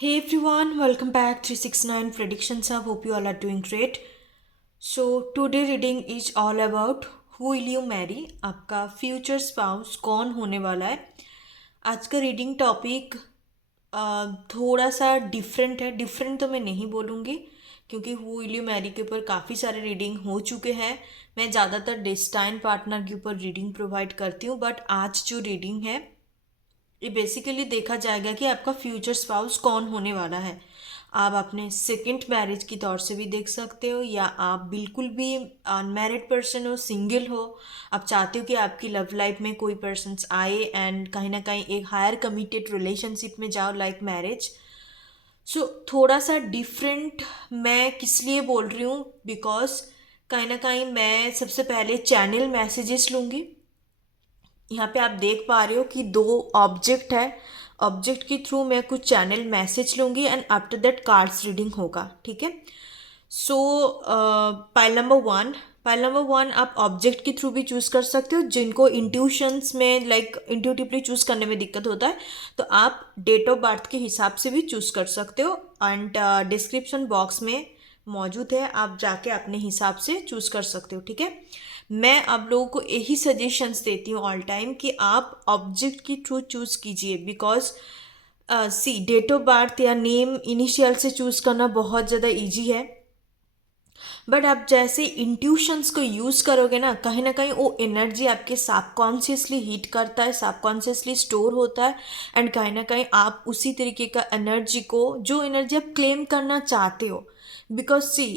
Hey everyone, welcome back 369 Predictions Hub. Hope you all are doing great. So today reading is all about who will you marry. आपका future spouse कौन होने वाला है. आज का reading topic थोड़ा सा डिफरेंट है. डिफरेंट तो मैं नहीं बोलूँगी क्योंकि हु विल यू मैरी के ऊपर काफ़ी सारे रीडिंग हो चुके हैं. मैं ज़्यादातर डेस्टाइन पार्टनर के ऊपर रीडिंग प्रोवाइड करती हूँ, बट आज जो रीडिंग है ये बेसिकली देखा जाएगा कि आपका फ्यूचर स्पाउस कौन होने वाला है. आप अपने सेकंड मैरिज की तौर से भी देख सकते हो, या आप बिल्कुल भी अनमैरिड पर्सन हो, सिंगल हो, आप चाहते हो कि आपकी लव लाइफ में कोई पर्सन्स आए एंड कहीं ना कहीं एक हायर कमिटेड रिलेशनशिप में जाओ लाइक मैरिज. सो थोड़ा सा डिफरेंट मैं किस लिए बोल रही हूँ, बिकॉज कहीं ना कहीं मैं सबसे पहले चैनल मैसेजेस लूँगी. यहाँ पे आप देख पा रहे हो कि दो ऑब्जेक्ट है. ऑब्जेक्ट के थ्रू मैं कुछ चैनल मैसेज लूँगी and after that cards reading होगा. ठीक है. सो पाइल नंबर वन आप ऑब्जेक्ट के थ्रू भी चूज़ कर सकते हो. जिनको इंट्यूशंस में लाइक इंट्यूटिवली चूज़ करने में दिक्कत होता है तो आप डेट ऑफ बर्थ के हिसाब से भी चूज़ कर सकते हो. एंड डिस्क्रिप्शन बॉक्स में मौजूद है, आप जाके अपने हिसाब से चूज़ कर सकते हो. ठीक है. मैं आप लोगों को यही सजेशंस देती हूँ ऑल टाइम कि आप ऑब्जेक्ट के थ्रू चूज़ कीजिए. Because see date of birth या नेम इनिशियल से चूज़ करना बहुत ज़्यादा इजी है, बट आप जैसे इंट्यूशंस को यूज़ करोगे ना कहीं वो एनर्जी आपके सबकॉन्शियसली हीट करता है, सबकॉन्शियसली स्टोर होता है. एंड कहीं ना कहीं आप उसी तरीके का एनर्जी को, जो एनर्जी आप क्लेम करना चाहते हो, because see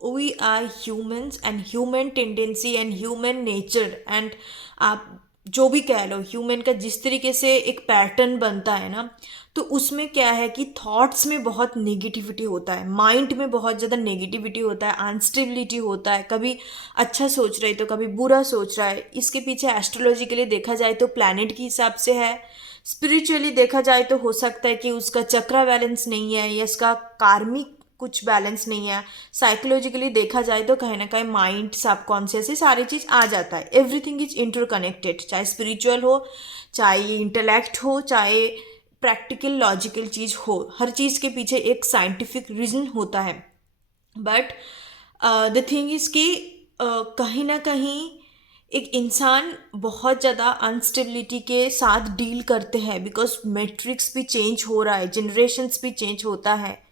we are humans and human tendency and human nature and आप जो भी कह लो, ह्यूमन का जिस तरीके से एक पैटर्न बनता है ना, तो उसमें क्या है कि थॉट्स में बहुत नेगेटिविटी होता है, माइंड में बहुत ज़्यादा नेगेटिविटी होता है, अनस्टेबिलिटी होता है. कभी अच्छा सोच रहा है तो कभी बुरा सोच रहा है. इसके पीछे एस्ट्रोलॉजिकली देखा जाए तो प्लैनेट के हिसाब से है. स्पिरिचुअली देखा जाए तो हो सकता है कि उसका चक्रा बैलेंस नहीं है या इसका कार्मिक कुछ बैलेंस नहीं है. साइकोलॉजिकली देखा जाए तो कहीं ना कहीं माइंड, सबकॉन्शियस, ये सारी चीज़ आ जाता है. एवरीथिंग इज इंटरकनेक्टेड, चाहे स्पिरिचुअल हो, चाहे इंटेलेक्ट हो, चाहे प्रैक्टिकल लॉजिकल चीज़ हो. हर चीज़ के पीछे एक साइंटिफिक रीज़न होता है. बट द थिंग इज़ कि कहीं ना कहीं एक इंसान बहुत ज़्यादा अनस्टेबिलिटी के साथ डील करते हैं, बिकॉज मैट्रिक्स भी चेंज हो रहा है, जनरेशन्स भी चेंज होता है.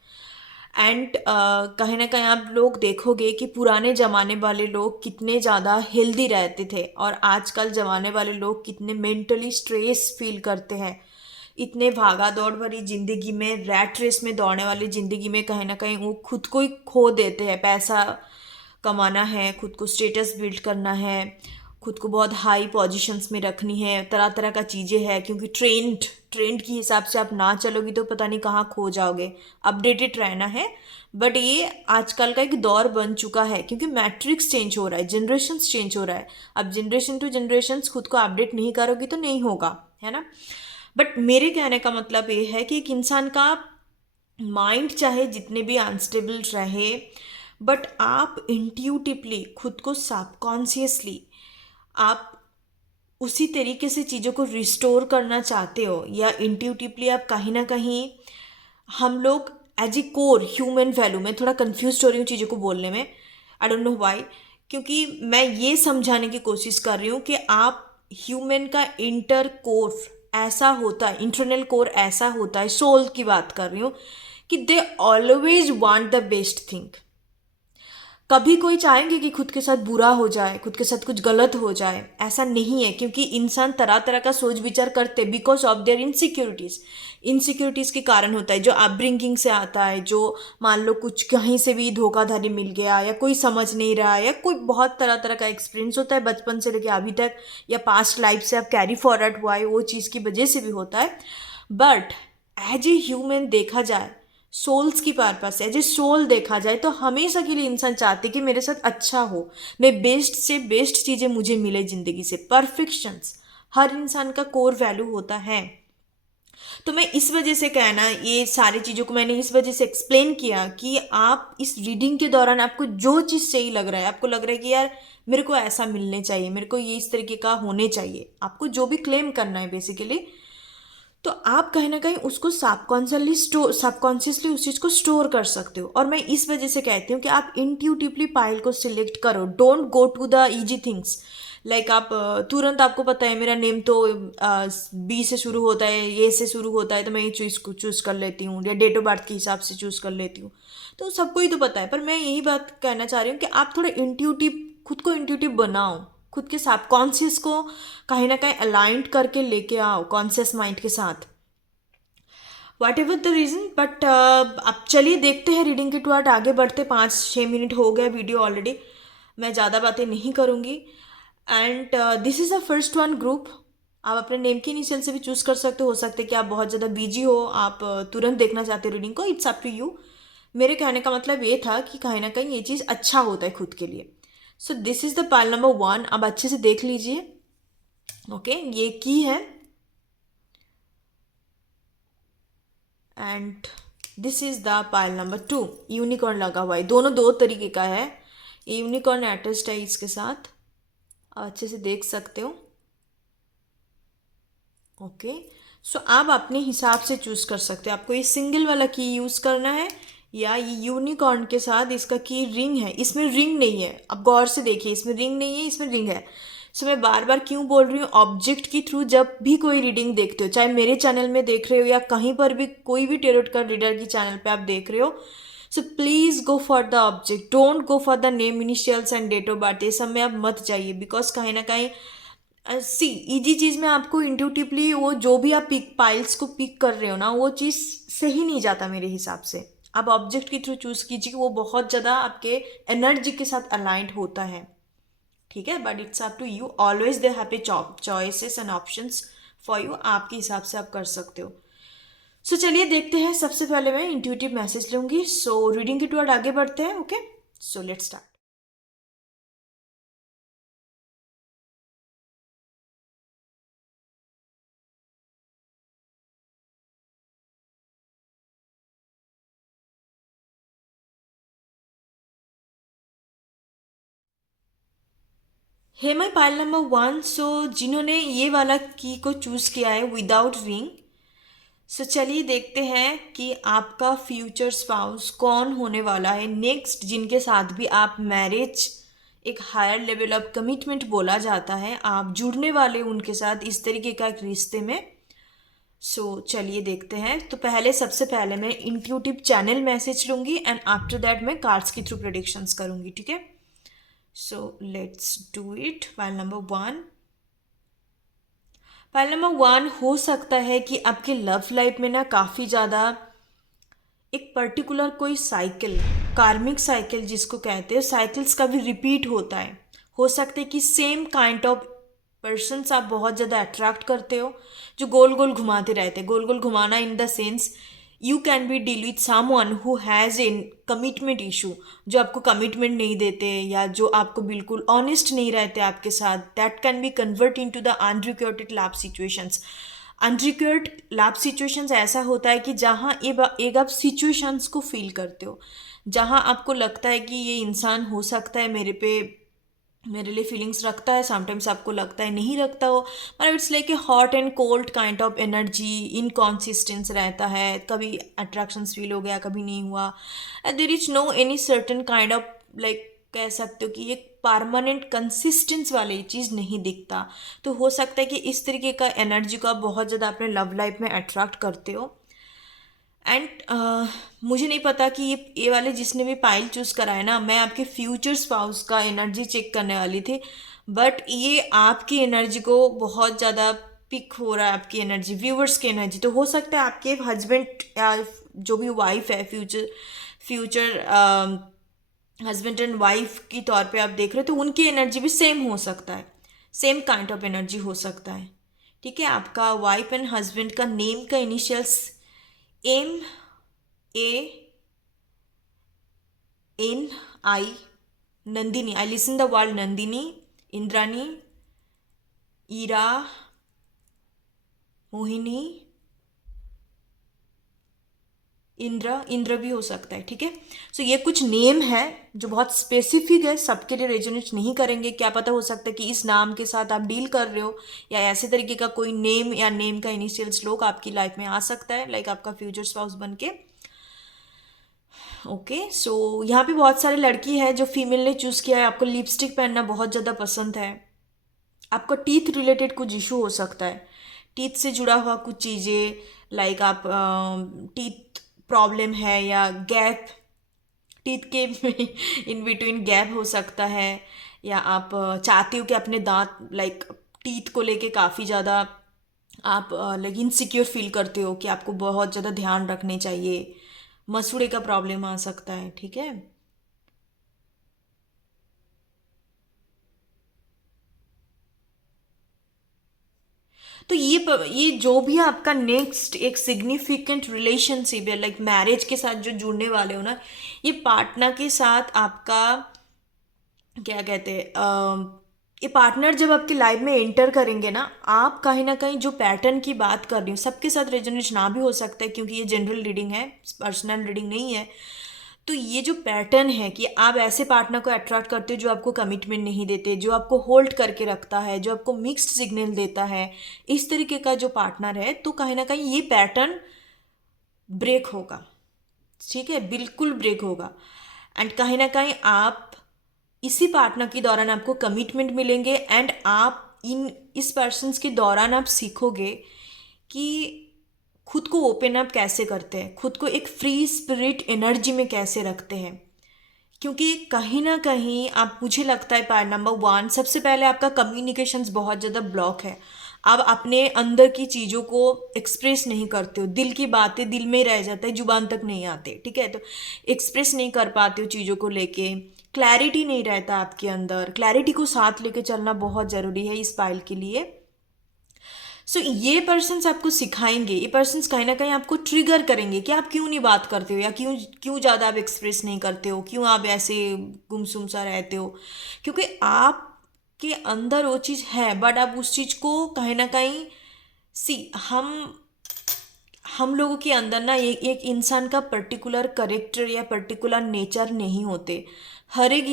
एंड कहीं ना कहीं आप लोग देखोगे कि पुराने ज़माने वाले लोग कितने ज़्यादा हेल्दी रहते थे और आजकल ज़माने वाले लोग कितने मेंटली स्ट्रेस फील करते हैं. इतने भागा दौड़ भरी ज़िंदगी में, रैट रेस में दौड़ने वाली ज़िंदगी में कहीं ना कहीं वो खुद को ही खो देते हैं. पैसा कमाना है, खुद को स्टेटस बिल्ड करना है, खुद को बहुत हाई पोजीशंस में रखनी है, तरह तरह का चीज़ें हैं. क्योंकि ट्रेंड ट्रेंड के हिसाब से आप ना चलोगी तो पता नहीं कहाँ खो जाओगे. अपडेटेड रहना है. बट ये आजकल का एक दौर बन चुका है क्योंकि मैट्रिक्स चेंज हो रहा है, जनरेशन्स चेंज हो रहा है. अब जनरेशन टू जनरेशन्स खुद को अपडेट नहीं करोगी तो नहीं होगा, है ना. बट मेरे कहने का मतलब ये है कि एक इंसान का माइंड चाहे जितने भी अनस्टेबल रहे, बट आप इंट्यूटिवली खुद को सबकॉन्शियसली आप उसी तरीके से चीज़ों को रिस्टोर करना चाहते हो, या इंट्यूटिवली आप कहीं ना कहीं, हम लोग as a core human value, मैं थोड़ा कंफ्यूज हो रही हूँ चीज़ों को बोलने में, आई डोंट नो व्हाई. क्योंकि मैं ये समझाने की कोशिश कर रही हूँ कि आप ह्यूमन का इंटर कोर ऐसा होता है, इंटरनल कोर ऐसा होता है, सोल की बात कर रही हूँ, कि they always want the best thing. कभी कोई चाहेंगे कि खुद के साथ बुरा हो जाए, खुद के साथ कुछ गलत हो जाए, ऐसा नहीं है. क्योंकि इंसान तरह तरह का सोच विचार करते because of their insecurities. Insecurities के कारण होता है, जो अपब्रिंगिंग से आता है, जो मान लो कुछ कहीं से भी धोखाधड़ी मिल गया, या कोई समझ नहीं रहा, या कोई बहुत तरह तरह का एक्सपीरियंस होता है बचपन से लेकर अभी तक, या पास्ट लाइफ से आप कैरी फॉरवर्ड हुआ है, वो चीज़ की वजह से भी होता है. बट एज ए ह्यूमन देखा जाए, सोल्स की पर्पस है, जो सोल देखा जाए तो हमेशा के लिए इंसान चाहते कि मेरे साथ अच्छा हो, मैं बेस्ट से बेस्ट चीज़ें मुझे मिले ज़िंदगी से, परफेक्शंस हर इंसान का कोर वैल्यू होता है. तो मैं इस वजह से कहना, ये सारी चीज़ों को मैंने इस वजह से एक्सप्लेन किया कि आप इस रीडिंग के दौरान आपको जो चीज़ सही लग रहा है, आपको लग रहा है कि यार मेरे को ऐसा मिलने चाहिए, मेरे को ये इस तरीके का होने चाहिए, आपको जो भी क्लेम करना है बेसिकली, तो आप कहीं ना कहीं उसको सबकॉन्शियसली उस चीज़ को स्टोर कर सकते हो। और मैं इस वजह से कहती हूँ कि आप इंट्यूटिवली पाइल को सिलेक्ट करो, don't go to the easy things. Like आप तुरंत आपको पता है मेरा नेम तो बी से शुरू होता है, ए से शुरू होता है, तो मैं ये चीज़ को चूज़ कर लेती हूँ, या डेट ऑफ बर्थ के हिसाब से चूज़ कर लेती हूँ। तो सबको ही तो पता है, पर मैं यही बात कहना चाह रही हूँ कि आप थोड़ा इंट्यूटिव, खुद को इंट्यूटिव बनाओ, खुद के सबकॉन्शियस को कहीं ना कहीं अलाइंड करके लेके आओ कॉन्शियस माइंड के साथ, वाट एवर द रीज़न। बट अब चलिए देखते हैं रीडिंग के टुवर्ड आगे बढ़ते। 5-6 मिनट हो गया वीडियो ऑलरेडी, मैं ज़्यादा बातें नहीं करूँगी। And this is the first one group. आप अपने नेम की इनिशियल से भी चूज़ कर सकते हो सकते हैं कि आप बहुत ज़्यादा बिजी हो, आप तुरंत देखना चाहते हो रीडिंग को, इट्स अप टू यू। मेरे कहने का मतलब ये था कि कहीं ना कहीं ये चीज़ अच्छा होता है खुद के लिए। So this is the pile number 1, अब अच्छे से देख लीजिए। ओके ये की है, and this is the pile number 2। Unicorn लगा हुआ है, दोनों दो तरीके का है, यूनिकॉर्न अटैच्ड है इसके साथ, आप अच्छे से देख सकते हो। ओके सो आप अपने हिसाब से चूज कर सकते हो, आपको ये सिंगल वाला की यूज करना है या ये यूनिकॉर्न के साथ इसका की रिंग है, इसमें रिंग नहीं है, आप गौर से देखिए, इसमें रिंग नहीं है, इसमें रिंग है। सो मैं बार बार क्यों बोल रही हूँ, ऑब्जेक्ट के थ्रू जब भी कोई रीडिंग देखते हो, चाहे मेरे चैनल में देख रहे हो या कहीं पर भी कोई भी टेरोट कार्ड रीडर की चैनल पे आप देख रहे हो, so please go for the object, don't go for the name, initials and date of birth, ये सब में आप मत जाइए। बिकॉज कहीं ना कहीं सी इजी चीज़ में आपको इंट्यूटिवली वो जो भी आप पिक पाइल्स को पिक कर रहे हो ना, वो चीज़ सही नहीं जाता मेरे हिसाब से। आप ऑब्जेक्ट के थ्रू चूज़ कीजिए, वो बहुत ज़्यादा आपके एनर्जी के साथ अलाइंड होता है, ठीक है। But it's up to you, always they have a choices and options for you, आपके हिसाब से आप कर सकते हो। सो चलिए देखते हैं, सबसे पहले मैं इंट्यूटिव मैसेज लूँगी। सो रीडिंग के टुवर्ड आगे बढ़ते हैं। Okay so let's start. Hey my pile number 1। सो जिन्होंने ये वाला की को चूज़ किया है विदाउट रिंग, सो चलिए देखते हैं कि आपका फ्यूचर स्पाउस कौन होने वाला है नेक्स्ट, जिनके साथ भी आप मैरिज, एक हायर लेवल ऑफ कमिटमेंट बोला जाता है, आप जुड़ने वाले उनके साथ इस तरीके का एक रिश्ते में। सो चलिए देखते हैं। तो पहले सबसे पहले मैं इंट्यूटिव चैनल मैसेज लूँगी एंड आफ्टर दैट मैं कार्ड्स के थ्रू प्रेडिक्शंस करूँगी, ठीक है। So let's do it. File number 1, file number 1 हो सकता है कि आपके लव लाइफ में ना काफ़ी ज़्यादा एक पर्टिकुलर कोई साइकिल, कार्मिक साइकिल जिसको कहते हैं, साइकिल्स का भी रिपीट होता है। हो सकता है कि सेम काइंड ऑफ पर्सन्स आप बहुत ज़्यादा अट्रैक्ट करते हो, जो गोल गोल घुमाते रहते हैं। गोल गोल घुमाना in the sense, you can be deal with someone who has in commitment issue, जो आपको कमिटमेंट नहीं देते या जो आपको बिल्कुल ऑनेस्ट नहीं रहते आपके साथ, that can be convert into the unrequited love situations. Unrequited love situations ऐसा होता है कि जहाँ एक आप सिचुएशंस को फील करते हो, जहाँ आपको लगता है कि ये इंसान हो सकता है मेरे लिए फीलिंग्स रखता है, समटाइम्स आपको लगता है नहीं रखता हो, मतलब it's like a hot and cold kind of energy, inconsistence रहता है, कभी अट्रैक्शंस फील हो गया, कभी नहीं हुआ, there is no any certain kind of, like कह सकते हो कि एक परमानेंट कंसिस्टेंस वाली चीज़ नहीं दिखता। तो हो सकता है कि इस तरीके का एनर्जी को आप बहुत ज़्यादा अपने लव लाइफ में अट्रैक्ट करते हो। एंड मुझे नहीं पता कि ये वाले जिसने भी पाइल चूज़ करा है ना, मैं आपके फ्यूचर स्पाउस का एनर्जी चेक करने वाली थी, बट ये आपकी एनर्जी को बहुत ज़्यादा पिक हो रहा है, आपकी एनर्जी, व्यूवर्स की एनर्जी। तो हो सकता है आपके हस्बैंड या जो भी वाइफ है, future future husband and wife की तौर पे आप देख रहे हो, तो उनकी एनर्जी भी सेम हो सकता है, सेम काइंड ऑफ एनर्जी हो सकता है, ठीक है। आपका वाइफ एंड हस्बैंड का नेम का initials MANI, Nandini, I listen the word Nandini, Indrani, Ira, Mohini, Indra, Indra भी हो सकता है, ठीक है। सो ये कुछ नेम है जो बहुत स्पेसिफिक है, सबके लिए रेजोनेट नहीं करेंगे। क्या पता हो सकता है कि इस नाम के साथ आप डील कर रहे हो, या ऐसे तरीके का कोई नेम या नेम का इनिशियल श्लोक आपकी लाइफ में आ सकता है, लाइक आपका फ्यूचर स्पाउस बन के। ओके, सो यहाँ पे बहुत सारे लड़की है जो फीमेल ने चूज़ किया है, आपको लिपस्टिक पहनना बहुत ज़्यादा पसंद है, आपका टीथ रिलेटेड कुछ इशू हो सकता है, टीथ से जुड़ा हुआ कुछ चीज़ें, लाइक आप टीथ प्रॉब्लम है, या गैप, टीथ के इन बिटवीन गैप हो सकता है, या आप चाहते हो कि अपने दांत, लाइक टीथ को लेके काफ़ी ज़्यादा आप लाइक इनसिक्योर फील करते हो कि आपको बहुत ज़्यादा ध्यान रखने चाहिए, मसूड़े का प्रॉब्लम आ सकता है, ठीक है। तो ये जो भी आपका नेक्स्ट एक सिग्निफिकेंट रिलेशनशिप है, लाइक मैरिज के साथ जो जुड़ने वाले हो ना, ये पार्टनर के साथ आपका क्या कहते हैं, ये पार्टनर जब आपकी लाइफ में एंटर करेंगे ना कहीं जो पैटर्न की बात कर रही हूँ, सबके साथ रेजोनेट ना भी हो सकता है क्योंकि ये जनरल रीडिंग है, पर्सनल रीडिंग नहीं है। तो ये जो पैटर्न है कि आप ऐसे पार्टनर को अट्रैक्ट करते हो जो आपको कमिटमेंट नहीं देते, जो आपको होल्ड करके रखता है, जो आपको मिक्स्ड सिग्नल देता है, इस तरीके का जो पार्टनर है, तो कहीं ना कहीं ये पैटर्न ब्रेक होगा, ठीक है, बिल्कुल ब्रेक होगा। एंड कहीं ना कहीं आप इसी पार्टनर के दौरान आपको कमिटमेंट मिलेंगे, एंड आप इस पर्सन्स के दौरान आप सीखोगे कि खुद को ओपन अप कैसे करते हैं, खुद को एक फ्री स्पिरिट एनर्जी में कैसे रखते हैं। क्योंकि कहीं ना कहीं आप, मुझे लगता है पार्ट नंबर 1, सबसे पहले आपका कम्युनिकेशंस बहुत ज़्यादा ब्लॉक है। आप अपने अंदर की चीज़ों को एक्सप्रेस नहीं करते हो, दिल की बातें दिल में ही रह जाता है, जुबान तक नहीं आते, ठीक है। तो एक्सप्रेस नहीं कर पाते हो चीज़ों को लेके, क्लैरिटी नहीं रहता आपके अंदर। क्लैरिटी को साथ लेके चलना बहुत ज़रूरी है इस पाइल के लिए। सो ये पर्सन्स आपको सिखाएंगे, ये पर्सन्स कहीं ना कहीं आपको ट्रिगर करेंगे कि आप क्यों नहीं बात करते हो, या क्यों क्यों ज़्यादा आप एक्सप्रेस नहीं करते हो, क्यों आप ऐसे गुमसुम सा रहते हो। क्योंकि आपके अंदर वो चीज़ है, बट आप उस चीज़ को कहीं ना कहीं, सी हम लोगों के अंदर ना एक इंसान का पर्टिकुलर करेक्टर या पर्टिकुलर नेचर नहीं होते। हर एक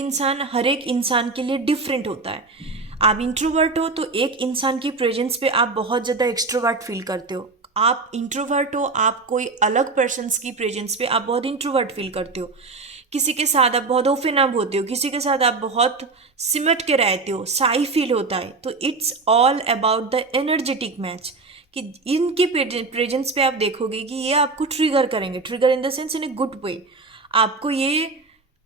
इंसान के लिए डिफरेंट होता है। आप इंट्रोवर्ट हो तो एक इंसान की प्रेजेंस पे आप बहुत ज़्यादा एक्सट्रोवर्ट फील करते हो। आप इंट्रोवर्ट हो, आप कोई अलग पर्सन्स की प्रेजेंस पे आप बहुत इंट्रोवर्ट फील करते हो। किसी के साथ आप बहुत ओपन अप होते हो, किसी के साथ आप बहुत सिमट के रहते हो, साई फील होता है। तो it's all about the energetic match, कि इनके प्रेजेंस पे आप देखोगे कि ये आपको ट्रिगर करेंगे, trigger in the sense in a good वे। आपको ये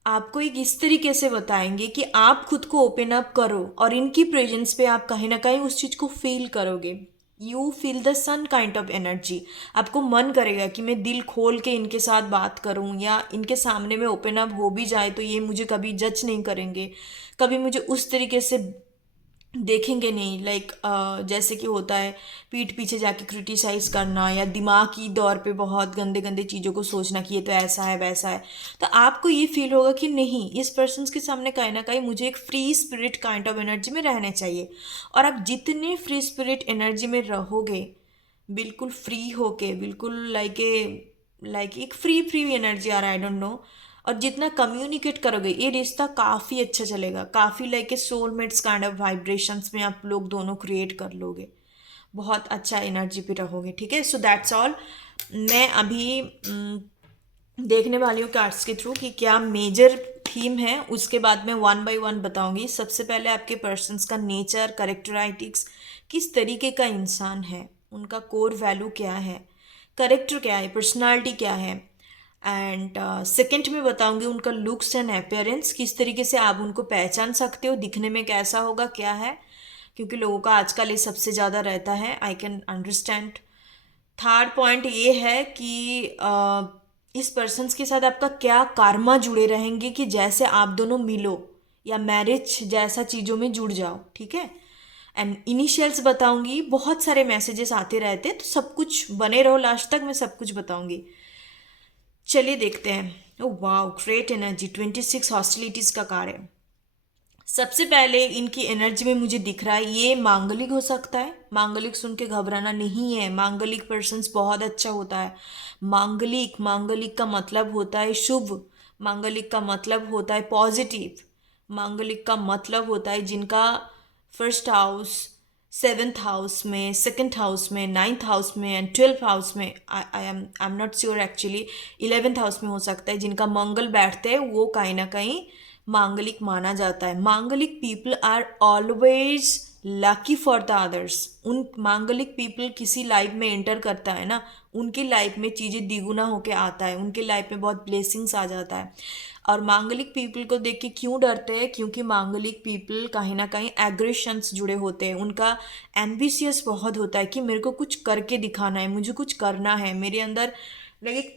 आपको एक इस तरीके से बताएंगे कि आप खुद को ओपन अप करो, और इनकी प्रेजेंस पे आप कहीं ना कहीं उस चीज़ को फील करोगे। You feel the sun kind of energy. आपको मन करेगा कि मैं दिल खोल के इनके साथ बात करूं, या इनके सामने में ओपन अप हो भी जाए तो ये मुझे कभी जज नहीं करेंगे, कभी मुझे उस तरीके से देखेंगे नहीं, लाइक जैसे कि होता है पीठ पीछे जाके क्रिटिसाइज करना, या दिमागी दौर पे बहुत गंदे गंदे चीज़ों को सोचना कि ये तो ऐसा है वैसा है। तो आपको ये फील होगा कि नहीं, इस पर्सन के सामने कहीं ना कहीं मुझे एक free spirit kind of energy में रहने चाहिए। और आप जितने फ्री स्पिरिट एनर्जी में रहोगे, बिल्कुल फ्री होके, बिल्कुल लाइक एक फ्री फ्री एनर्जी आ रहा है, आई डोंट नो। और जितना कम्युनिकेट करोगे, ये रिश्ता काफ़ी अच्छा चलेगा, काफ़ी like a soulmates kind of vibrations में आप लोग दोनों क्रिएट कर लोगे, बहुत अच्छा एनर्जी पे रहोगे, ठीक है। So that's all. मैं अभी देखने वाली हूँ कार्ड्स के थ्रू कि क्या मेजर थीम है, उसके बाद मैं 1 बाय 1 बताऊंगी। सबसे पहले आपके पर्सन्स का नेचर, करेक्टराइटिक्स, किस तरीके का इंसान है, उनका कोर वैल्यू क्या है, करेक्टर क्या है, पर्सनालिटी क्या है। एंड सेकेंड में बताऊंगी उनका लुक्स एंड अपेयरेंस, किस तरीके से आप उनको पहचान सकते हो, दिखने में कैसा होगा, क्या है, क्योंकि लोगों का आजकल ये सबसे ज़्यादा रहता है, I can understand. Third point ये है कि इस पर्सन्स के साथ आपका क्या karma जुड़े रहेंगे, कि जैसे आप दोनों मिलो या मैरिज जैसा चीज़ों में जुड़ जाओ, ठीक है। एंड इनिशियल्स बताऊंगी, बहुत सारे मैसेजेस आते रहते हैं, तो सब कुछ बने रहो लास्ट तक, मैं सब कुछ बताऊंगी। चलिए देखते हैं। Oh wow, great energy, 26 hostilities का कार्ड है। सबसे पहले इनकी एनर्जी में मुझे दिख रहा है ये मांगलिक हो सकता है। मांगलिक सुन के घबराना नहीं है, मांगलिक पर्सन्स बहुत अच्छा होता है। मांगलिक मांगलिक का मतलब होता है शुभ, मांगलिक का मतलब होता है पॉजिटिव, मांगलिक का मतलब होता है जिनका फर्स्ट हाउस, सेवेंथ हाउस में, सेकंड हाउस में, नाइन्थ हाउस में एंड 12th हाउस में, आई am not sure actually, 11th house में हो सकता है, जिनका मंगल बैठते हैं वो कहीं ना कहीं मांगलिक माना जाता है। Manglik people are always lucky for the others. उन मांगलिक पीपल किसी लाइफ में एंटर करता है ना, उनकी लाइफ में चीज़ें द्विगुना होके आता है, उनके लाइफ में बहुत ब्लेसिंग्स आ जाता है। और मांगलिक पीपल को देख के क्यों डरते हैं? क्योंकि मांगलिक पीपल कहीं ना कहीं एग्रेशंस जुड़े होते हैं, उनका एम्बिशियस बहुत होता है कि मेरे को कुछ करके दिखाना है, मुझे कुछ करना है, मेरे अंदर लाइक एक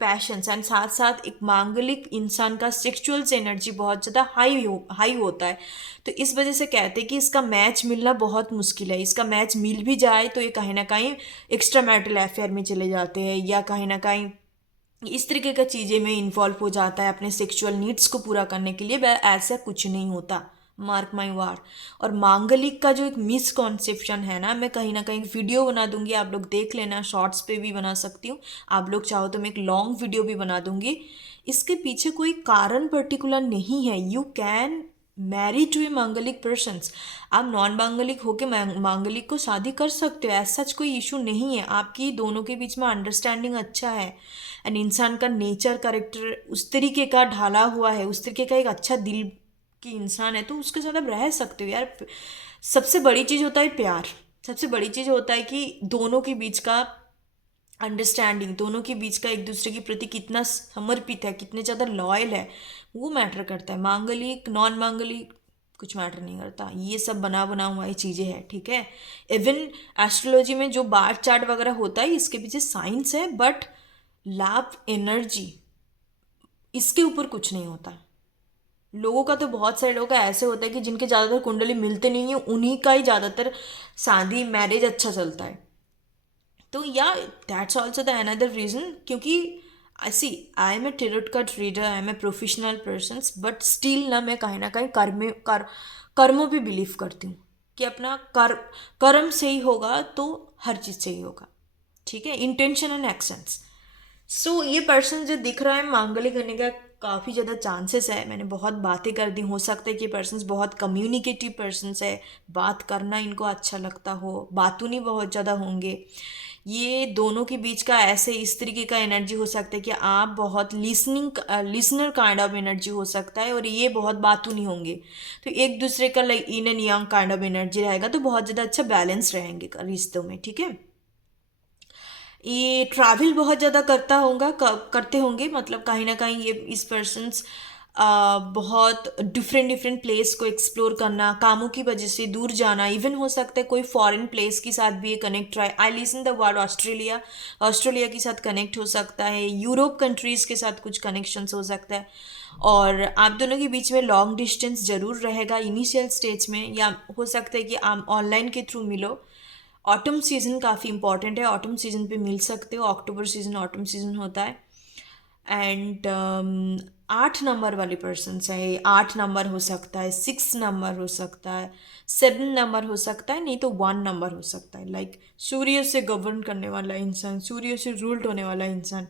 पैशंस एंड साथ साथ एक मांगलिक इंसान का सेक्सुअल्स एनर्जी बहुत ज़्यादा हाई होता है। तो इस वजह से कहते हैं कि इसका मैच मिलना बहुत मुश्किल है। इसका मैच मिल भी जाए तो ये कहीं ना कहीं एक्स्ट्रा मैरिटल अफेयर में चले जाते हैं या कहीं ना कहीं इस तरीके का चीज़ें में इन्वॉल्व हो जाता है अपने सेक्सुअल नीड्स को पूरा करने के लिए। वह ऐसा कुछ नहीं होता, मार्क माई वार। और मांगलिक का जो एक मिसकॉन्सेप्शन है ना, मैं कहीं ना कहीं वीडियो बना दूंगी, आप लोग देख लेना, शॉर्ट्स पे भी बना सकती हूँ, आप लोग चाहो तो मैं एक लॉन्ग वीडियो भी बना दूंगी। इसके पीछे कोई कारण पर्टिकुलर नहीं है। यू कैन मैरी टू ए मांगलिक पर्सन्स। आप नॉन मांगलिक होके मांगलिक को शादी कर सकते हो, ऐसा सच कोई इशू नहीं है। आपकी दोनों के बीच में अंडरस्टैंडिंग अच्छा है एंड इंसान का नेचर करेक्टर उस तरीके का ढाला हुआ है, उस तरीके का एक अच्छा दिल की इंसान है, तो उसके साथ आप रह सकते हो यार। सबसे बड़ी चीज़ होता है प्यार, सबसे बड़ी चीज़ होता है कि दोनों के बीच का अंडरस्टैंडिंग, दोनों के बीच का एक दूसरे के प्रति कितना समर्पित है, कितने ज़्यादा लॉयल है, वो मैटर करता है। मांगलिक नॉन मांगलिक कुछ मैटर नहीं करता, ये सब बना बना हुआ ही चीज़ें हैं, ठीक है। इवन एस्ट्रोलॉजी में जो बार चार्ट वगैरह होता है इसके पीछे साइंस है, बट लाभ एनर्जी इसके ऊपर कुछ नहीं होता। लोगों का तो बहुत सारे लोगों का ऐसे होता है कि जिनके ज़्यादातर कुंडली मिलते नहीं है, उन्हीं का ही ज़्यादातर शादी मैरिज अच्छा चलता है। तो या that's also the another reason, क्योंकि I am a tarot card reader, I am a professional person, but still ना मैं कहीं ना कहीं कर्मों पे बिलीव करती हूँ कि अपना कर्म सही होगा तो हर चीज़ सही होगा, ठीक है। Intention and actions. सो ये पर्सन जो दिख रहा है मांगलिक होने का काफ़ी ज़्यादा चांसेस है। मैंने बहुत बातें कर दी, हो सकता है कि पर्सन्स बहुत कम्युनिकेटिव पर्सन्स है, बात करना इनको अच्छा लगता हो, बातूनी बहुत ज़्यादा होंगे। ये दोनों के बीच का ऐसे इस तरीके का एनर्जी हो सकता है कि आप बहुत लिसनर काइंड ऑफ एनर्जी हो सकता है और ये बहुत बातूनी होंगे। तो एक दूसरे का like in and yang kind of energy रहेगा, तो बहुत ज़्यादा अच्छा बैलेंस रहेंगे रिश्तों में, ठीक है। ये ट्रैवल बहुत ज़्यादा करते होंगे, मतलब कहीं ना कहीं ये इस पर्सन्स बहुत डिफरेंट डिफरेंट प्लेस को एक्सप्लोर करना, कामों की वजह से दूर जाना, इवन हो सकता है कोई फॉरेन प्लेस के साथ भी ये कनेक्ट रहा है। आई listen the word Australia, Australia के साथ कनेक्ट हो सकता है, यूरोप कंट्रीज़ के साथ कुछ कनेक्शंस हो सकता है। और आप दोनों के बीच में लॉन्ग डिस्टेंस ज़रूर रहेगा इनिशियल स्टेज में, या हो सकता है कि आप ऑनलाइन के थ्रू मिलो। ऑटम सीजन काफ़ी इंपॉर्टेंट है, ऑटम सीजन पे मिल सकते हो, अक्टूबर सीजन ऑटम सीजन होता है। एंड 8 नंबर वाले पर्सन है, 8 नंबर हो सकता है, 6 नंबर हो सकता है, 7 नंबर हो सकता है, नहीं तो 1 नंबर हो सकता है। लाइक सूर्य से गवर्न करने वाला इंसान, सूर्य से रूल्ड होने वाला इंसान।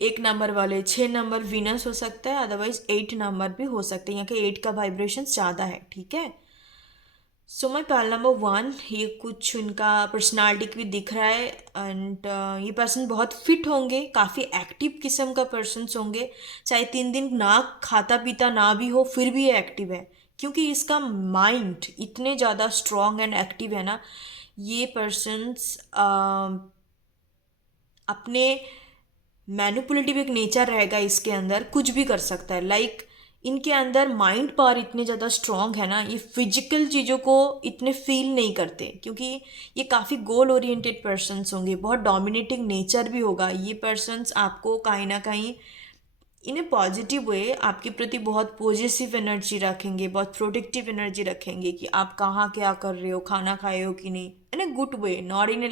1 नंबर वाले 6 नंबर वीनस हो सकता है, अदरवाइज 8 नंबर भी हो सकते हैं, यहाँ के 8 का वाइब्रेशन ज़्यादा है, ठीक है। सो माई पैल नंबर 1, ये कुछ उनका पर्सनालिटी भी दिख रहा है। एंड ये पर्सन बहुत फिट होंगे, काफ़ी एक्टिव किस्म का पर्सनस होंगे, चाहे 3 दिन ना खाता पीता ना भी हो फिर भी ये एक्टिव है, क्योंकि इसका माइंड इतने ज़्यादा स्ट्रॉन्ग एंड एक्टिव है ना। ये पर्सनस अपने मैनिपुलेटिव एक नेचर रहेगा इसके अंदर, कुछ भी कर सकता है। लाइक इनके अंदर माइंड पावर इतने ज़्यादा स्ट्रॉन्ग है ना, ये फिजिकल चीज़ों को इतने फील नहीं करते, क्योंकि ये काफ़ी गोल ओरिएंटेड पर्सन्स होंगे, बहुत डोमिनेटिंग नेचर भी होगा। ये पर्सन्स आपको कहीं ना कहीं इन ए पॉजिटिव वे आपके प्रति बहुत पॉजिटिव एनर्जी रखेंगे, बहुत प्रोटेक्टिव एनर्जी रखेंगे कि आप कहाँ क्या कर रहे हो, खाना खाए हो कि नहीं, in a good way, not in a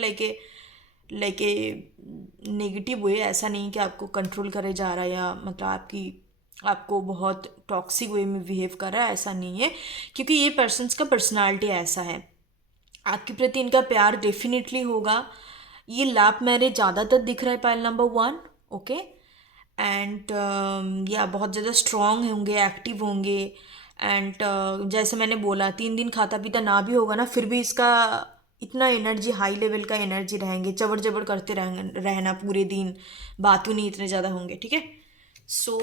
like a negative way. ऐसा नहीं कि आपको कंट्रोल करे जा रहा है या मतलब आपकी आपको बहुत टॉक्सिक वे में बिहेव कर रहा है, ऐसा नहीं है, क्योंकि ये पर्सन्स का पर्सनालिटी ऐसा है। आपके प्रति इनका प्यार डेफिनेटली होगा। ये लव मैरिज ज़्यादातर दिख रहा है पाइल नंबर 1। ओके। एंड या बहुत ज़्यादा स्ट्रॉन्ग होंगे, एक्टिव होंगे। एंड जैसे मैंने बोला 3 दिन खाता पीता ना भी होगा ना, फिर भी इसका इतना एनर्जी, हाई लेवल का एनर्जी रहेंगे, चबड़ चबड़ करते रहना पूरे दिन, बातों नहीं इतने ज़्यादा होंगे। ठीक है। सो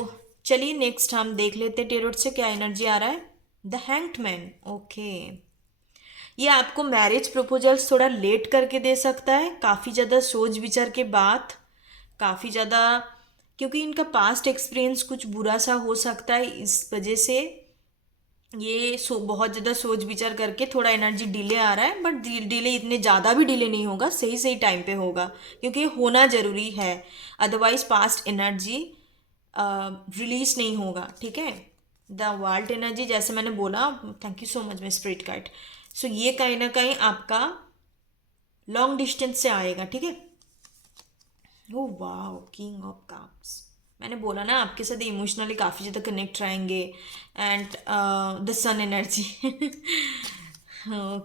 चलिए नेक्स्ट हम देख लेते हैं टेरोट से क्या एनर्जी आ रहा है। The hanged man. ओके। ये आपको मैरिज प्रपोजल्स थोड़ा लेट करके दे सकता है, काफ़ी ज़्यादा सोच विचार के बाद, काफ़ी ज़्यादा, क्योंकि इनका पास्ट एक्सपीरियंस कुछ बुरा सा हो सकता है, इस वजह से ये बहुत ज़्यादा सोच विचार करके थोड़ा एनर्जी डिले आ रहा है। बट डिले इतने ज़्यादा भी डिले नहीं होगा, सही सही टाइम पे होगा, क्योंकि ये होना ज़रूरी है, अदरवाइज पास्ट एनर्जी रिलीज नहीं होगा। ठीक है। द वर्ल्ड एनर्जी जैसे मैंने बोला, थैंक यू सो मच मैं स्प्रिट कार्ड। सो ये कहीं ना कहीं आपका लॉन्ग डिस्टेंस से आएगा। ठीक है। Oh wow, king of cups. मैंने बोला ना आपके साथ इमोशनली काफ़ी ज़्यादा कनेक्ट रहेंगे। And the sun energy.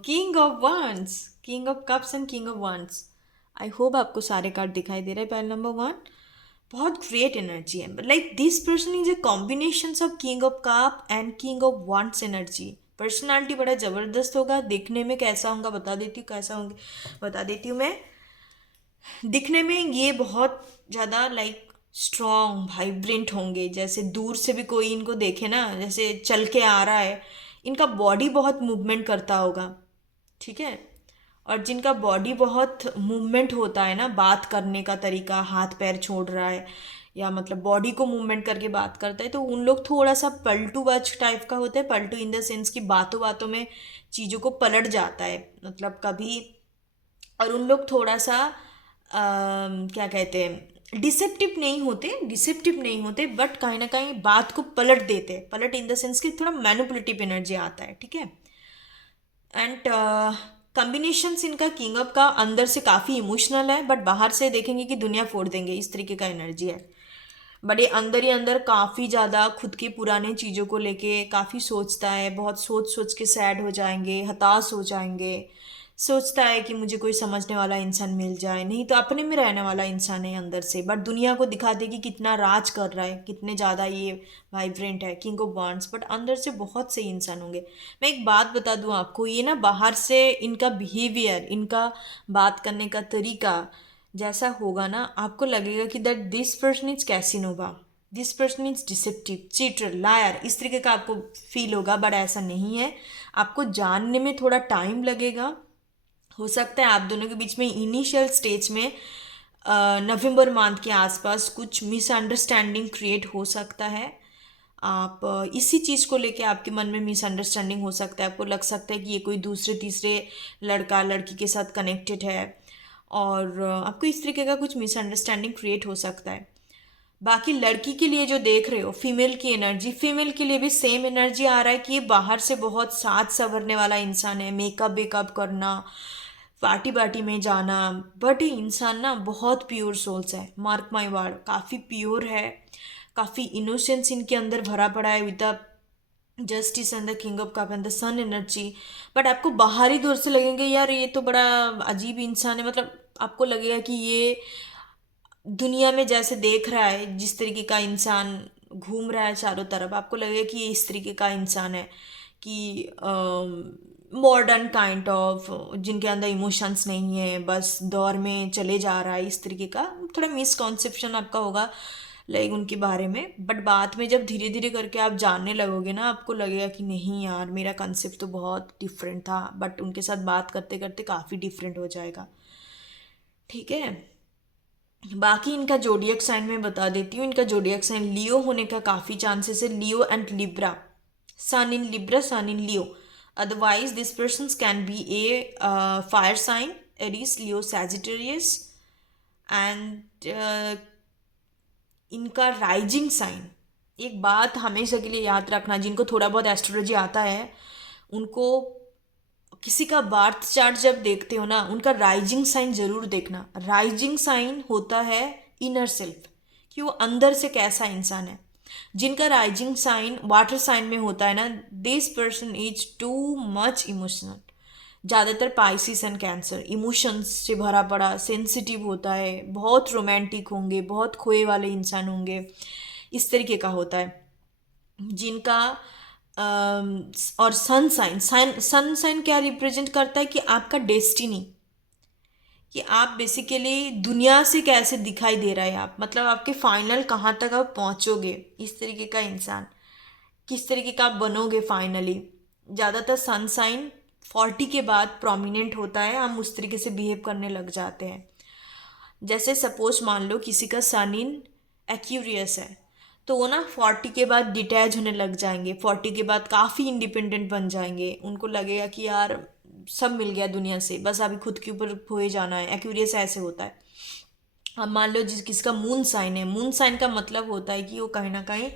King of wands, king of cups and king of wands. I hope आपको सारे कार्ड दिखाई दे रहे हैं। पहले नंबर 1 बहुत ग्रेट एनर्जी है, like this person is a combination of king of cup and king of wands energy. Personality बड़ा ज़बरदस्त होगा, देखने में कैसा होगा बता देती हूँ, कैसा होंगे बता देती हूँ मैं। दिखने में ये बहुत ज़्यादा लाइक स्ट्रॉन्ग वाइब्रेंट होंगे, जैसे दूर से भी कोई इनको देखे ना, जैसे चल के आ रहा है, इनका बॉडी बहुत मूवमेंट करता होगा। ठीक है। और जिनका बॉडी बहुत मूवमेंट होता है ना, बात करने का तरीका, हाथ पैर छोड़ रहा है या मतलब बॉडी को मूवमेंट करके बात करता है, तो उन लोग थोड़ा सा पलटूबाज टाइप का होता है। पलटू इन द सेंस कि बातों बातों में चीज़ों को पलट जाता है, मतलब कभी। और उन लोग थोड़ा सा क्या कहते हैं, डिसेप्टिव नहीं होते, बट कहीं ना कहीं बात को पलट देते हैं। पलट इन द सेंस कि थोड़ा मैनिपुलेटिव एनर्जी आता है। ठीक है। एंड कॉम्बिनेशंस इनका किंग अप का अंदर से काफ़ी इमोशनल है, बट बाहर से देखेंगे कि दुनिया फोड़ देंगे, इस तरीके का एनर्जी है। बट ये अंदर ही अंदर काफ़ी ज़्यादा खुद के पुराने चीज़ों को लेके काफ़ी सोचता है, बहुत सोच सोच के सैड हो जाएंगे, हताश हो जाएंगे। सोचता है कि मुझे कोई समझने वाला इंसान मिल जाए, नहीं तो अपने में रहने वाला इंसान है अंदर से, बट दुनिया को दिखा दे कि कितना राज कर रहा है, कितने ज़्यादा ये वाइब्रेंट है, किंग ऑफ वांड्स, बट अंदर से बहुत से इंसान होंगे। मैं एक बात बता दूं आपको, ये ना बाहर से इनका बिहेवियर, इनका बात करने का तरीका जैसा होगा ना, आपको लगेगा कि that this person is Casanova, this person is deceptive, cheater, liar, इस तरीके का आपको फील होगा। बट ऐसा नहीं है, आपको जानने में थोड़ा टाइम लगेगा। हो सकता है आप दोनों के बीच में इनिशियल स्टेज में नवंबर मंथ के आसपास कुछ मिसअंडरस्टैंडिंग क्रिएट हो सकता है। आप इसी चीज़ को लेके आपके मन में मिसअंडरस्टैंडिंग हो सकता है, आपको लग सकता है कि ये कोई दूसरे तीसरे लड़का लड़की के साथ कनेक्टेड है, और आपको इस तरीके का कुछ मिसअंडरस्टैंडिंग क्रिएट हो सकता है। बाकी लड़की के लिए जो देख रहे हो, फीमेल की एनर्जी, फीमेल के लिए भी सेम एनर्जी आ रहा है कि ये बाहर से बहुत साज संवरने वाला इंसान है, मेकअप वेकअप करना, पार्टी पार्टी में जाना, बट ये इंसान ना बहुत प्योर सोल्स है, मार्क माई वर्ड, काफ़ी प्योर है, काफ़ी इनोसेंस इनके अंदर भरा पड़ा है, with the justice and the king of cup and the sun energy. But आपको बाहरी दौर से लगेंगे यार ये तो बड़ा अजीब इंसान है, मतलब आपको लगेगा कि ये दुनिया में जैसे देख रहा है, जिस तरीके का इंसान घूम रहा है चारों तरफ, आपको लगेगा कि ये इस तरीके का इंसान है कि मॉडर्न काइंड ऑफ, जिनके अंदर इमोशंस नहीं है, बस दौर में चले जा रहा है, इस तरीके का थोड़ा मिसकॉन्सेप्शन आपका होगा लाइक उनके बारे में। बट बाद में जब धीरे धीरे करके आप जानने लगोगे ना, आपको लगेगा कि नहीं यार, मेरा कंसेप्ट तो बहुत डिफरेंट था, बट उनके साथ बात करते करते काफ़ी डिफरेंट हो जाएगा। ठीक है। बाकी इनका जोडियक साइन मैं बता देती हूँ। इनका जोडियक साइन लियो होने का काफ़ी चांसेस है, Leo and Libra, sun in Libra, sun in Leo. Otherwise this person can be a fire sign, Aries, Leo, Sagittarius. And इनका राइजिंग साइन, एक बात हमेशा के लिए याद रखना, जिनको थोड़ा बहुत एस्ट्रोलॉजी आता है उनको किसी का बर्थ चार्ट जब देखते हो ना, उनका राइजिंग साइन जरूर देखना। राइजिंग साइन होता है इनर सेल्फ, कि वो अंदर से कैसा इंसान है। जिनका राइजिंग साइन वाटर साइन में होता है ना, this person is too much emotional. ज़्यादातर पाइसिस एंड कैंसर इमोशंस से भरा पड़ा, सेंसिटिव होता है, बहुत रोमांटिक होंगे, बहुत खोए वाले इंसान होंगे, इस तरीके का होता है। जिनका और सन साइन क्या रिप्रेजेंट करता है कि आपका डेस्टिनी, कि आप बेसिकली दुनिया से कैसे दिखाई दे रहा है, आप मतलब आपके फाइनल कहाँ तक आप पहुँचोगे, इस तरीके का इंसान, किस तरीके का आप बनोगे फाइनली। ज़्यादातर सनसाइन 40 के बाद प्रोमिनेंट होता है, हम उस तरीके से बिहेव करने लग जाते हैं। जैसे सपोज मान लो किसी का सन इन एक्यूरियस है, तो वो ना 40 के बाद डिटैच होने लग जाएंगे, 40 के बाद काफ़ी इंडिपेंडेंट बन जाएंगे, उनको लगेगा कि यार सब मिल गया दुनिया से, बस अभी खुद के ऊपर खोए जाना है। एक्यूरियस ऐसे होता है। अब मान लो किसका मून साइन है, मून साइन का मतलब होता है कि वो कहीं ना कहीं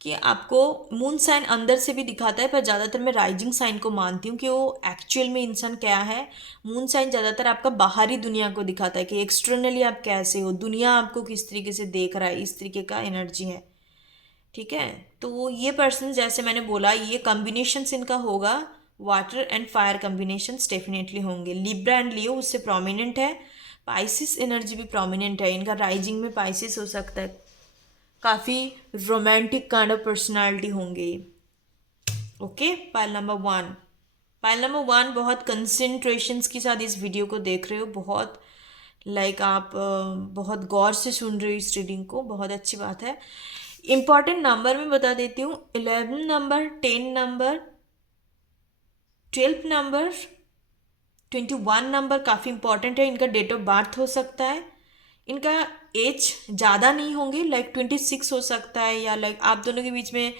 कि आपको मून साइन अंदर से भी दिखाता है, पर ज़्यादातर मैं राइजिंग साइन को मानती हूँ कि वो एक्चुअल में इंसान क्या है। मून साइन ज़्यादातर आपका बाहरी दुनिया को दिखाता है कि एक्सटर्नली आप कैसे हो, दुनिया आपको किस तरीके से देख रहा है, इस तरीके का एनर्जी है। ठीक है, तो ये पर्सन जैसे मैंने बोला, ये कॉम्बिनेशंस इनका होगा, water and fire combinations definitely होंगे। लिब्रा एंड लियो उससे प्रोमिनेंट है, पाइसिस एनर्जी भी प्रोमिनेंट है, इनका राइजिंग में पाइसिस हो सकता है। काफ़ी रोमांटिक काइंड ऑफ पर्सनालिटी होंगे। Okay, pile number 1। Pile number 1 बहुत कंसंट्रेशंस के साथ इस वीडियो को देख रहे हो, बहुत आप बहुत गौर से सुन रहे हो इस रीडिंग को, बहुत अच्छी बात है। इंपॉर्टेंट नंबर में बता देती हूँ, 11 नंबर, 10 नंबर, 12 नंबर, 21 नंबर काफ़ी इंपॉर्टेंट है। इनका डेट ऑफ बर्थ हो सकता है, इनका एज ज़्यादा नहीं होंगे, 26 हो सकता है, या आप दोनों के बीच में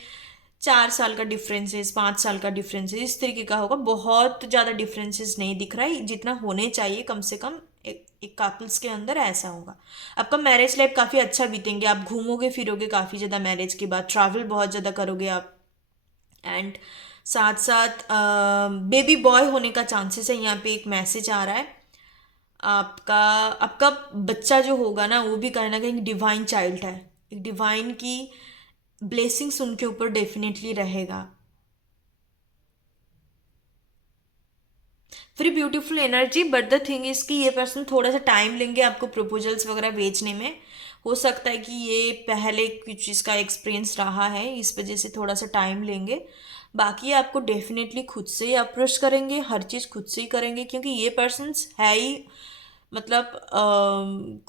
4 साल का डिफरेंसेस, 5 साल का डिफरेंसेस, इस तरीके का होगा। बहुत ज़्यादा डिफरेंसेस नहीं दिख रहा है, जितना होने चाहिए कम से कम एक कपल्स के अंदर ऐसा होगा। आपका मैरिज लाइफ काफ़ी अच्छा बीतेंगे, आप घूमोगे फिरोगे काफ़ी ज़्यादा मैरिज के बाद, ट्रैवल बहुत ज़्यादा करोगे आप, एंड साथ साथ बेबी बॉय होने का चांसेस है। यहाँ पे एक मैसेज आ रहा है, आपका आपका बच्चा जो होगा ना, वो भी कहीं ना कहीं डिवाइन चाइल्ड है, एक डिवाइन की ब्लेसिंग्स उनके ऊपर डेफिनेटली रहेगा। Very beautiful energy, but the thing is कि ये पर्सन थोड़ा सा टाइम लेंगे आपको प्रपोजल्स वगैरह भेजने में। हो सकता है कि ये पहले कुछ इसका एक्सपीरियंस रहा है, इस वजह से थोड़ा सा टाइम लेंगे। बाकी आपको डेफिनेटली खुद से ही अप्रोच करेंगे, हर चीज़ खुद से ही करेंगे, क्योंकि ये पर्सन्स है ही मतलब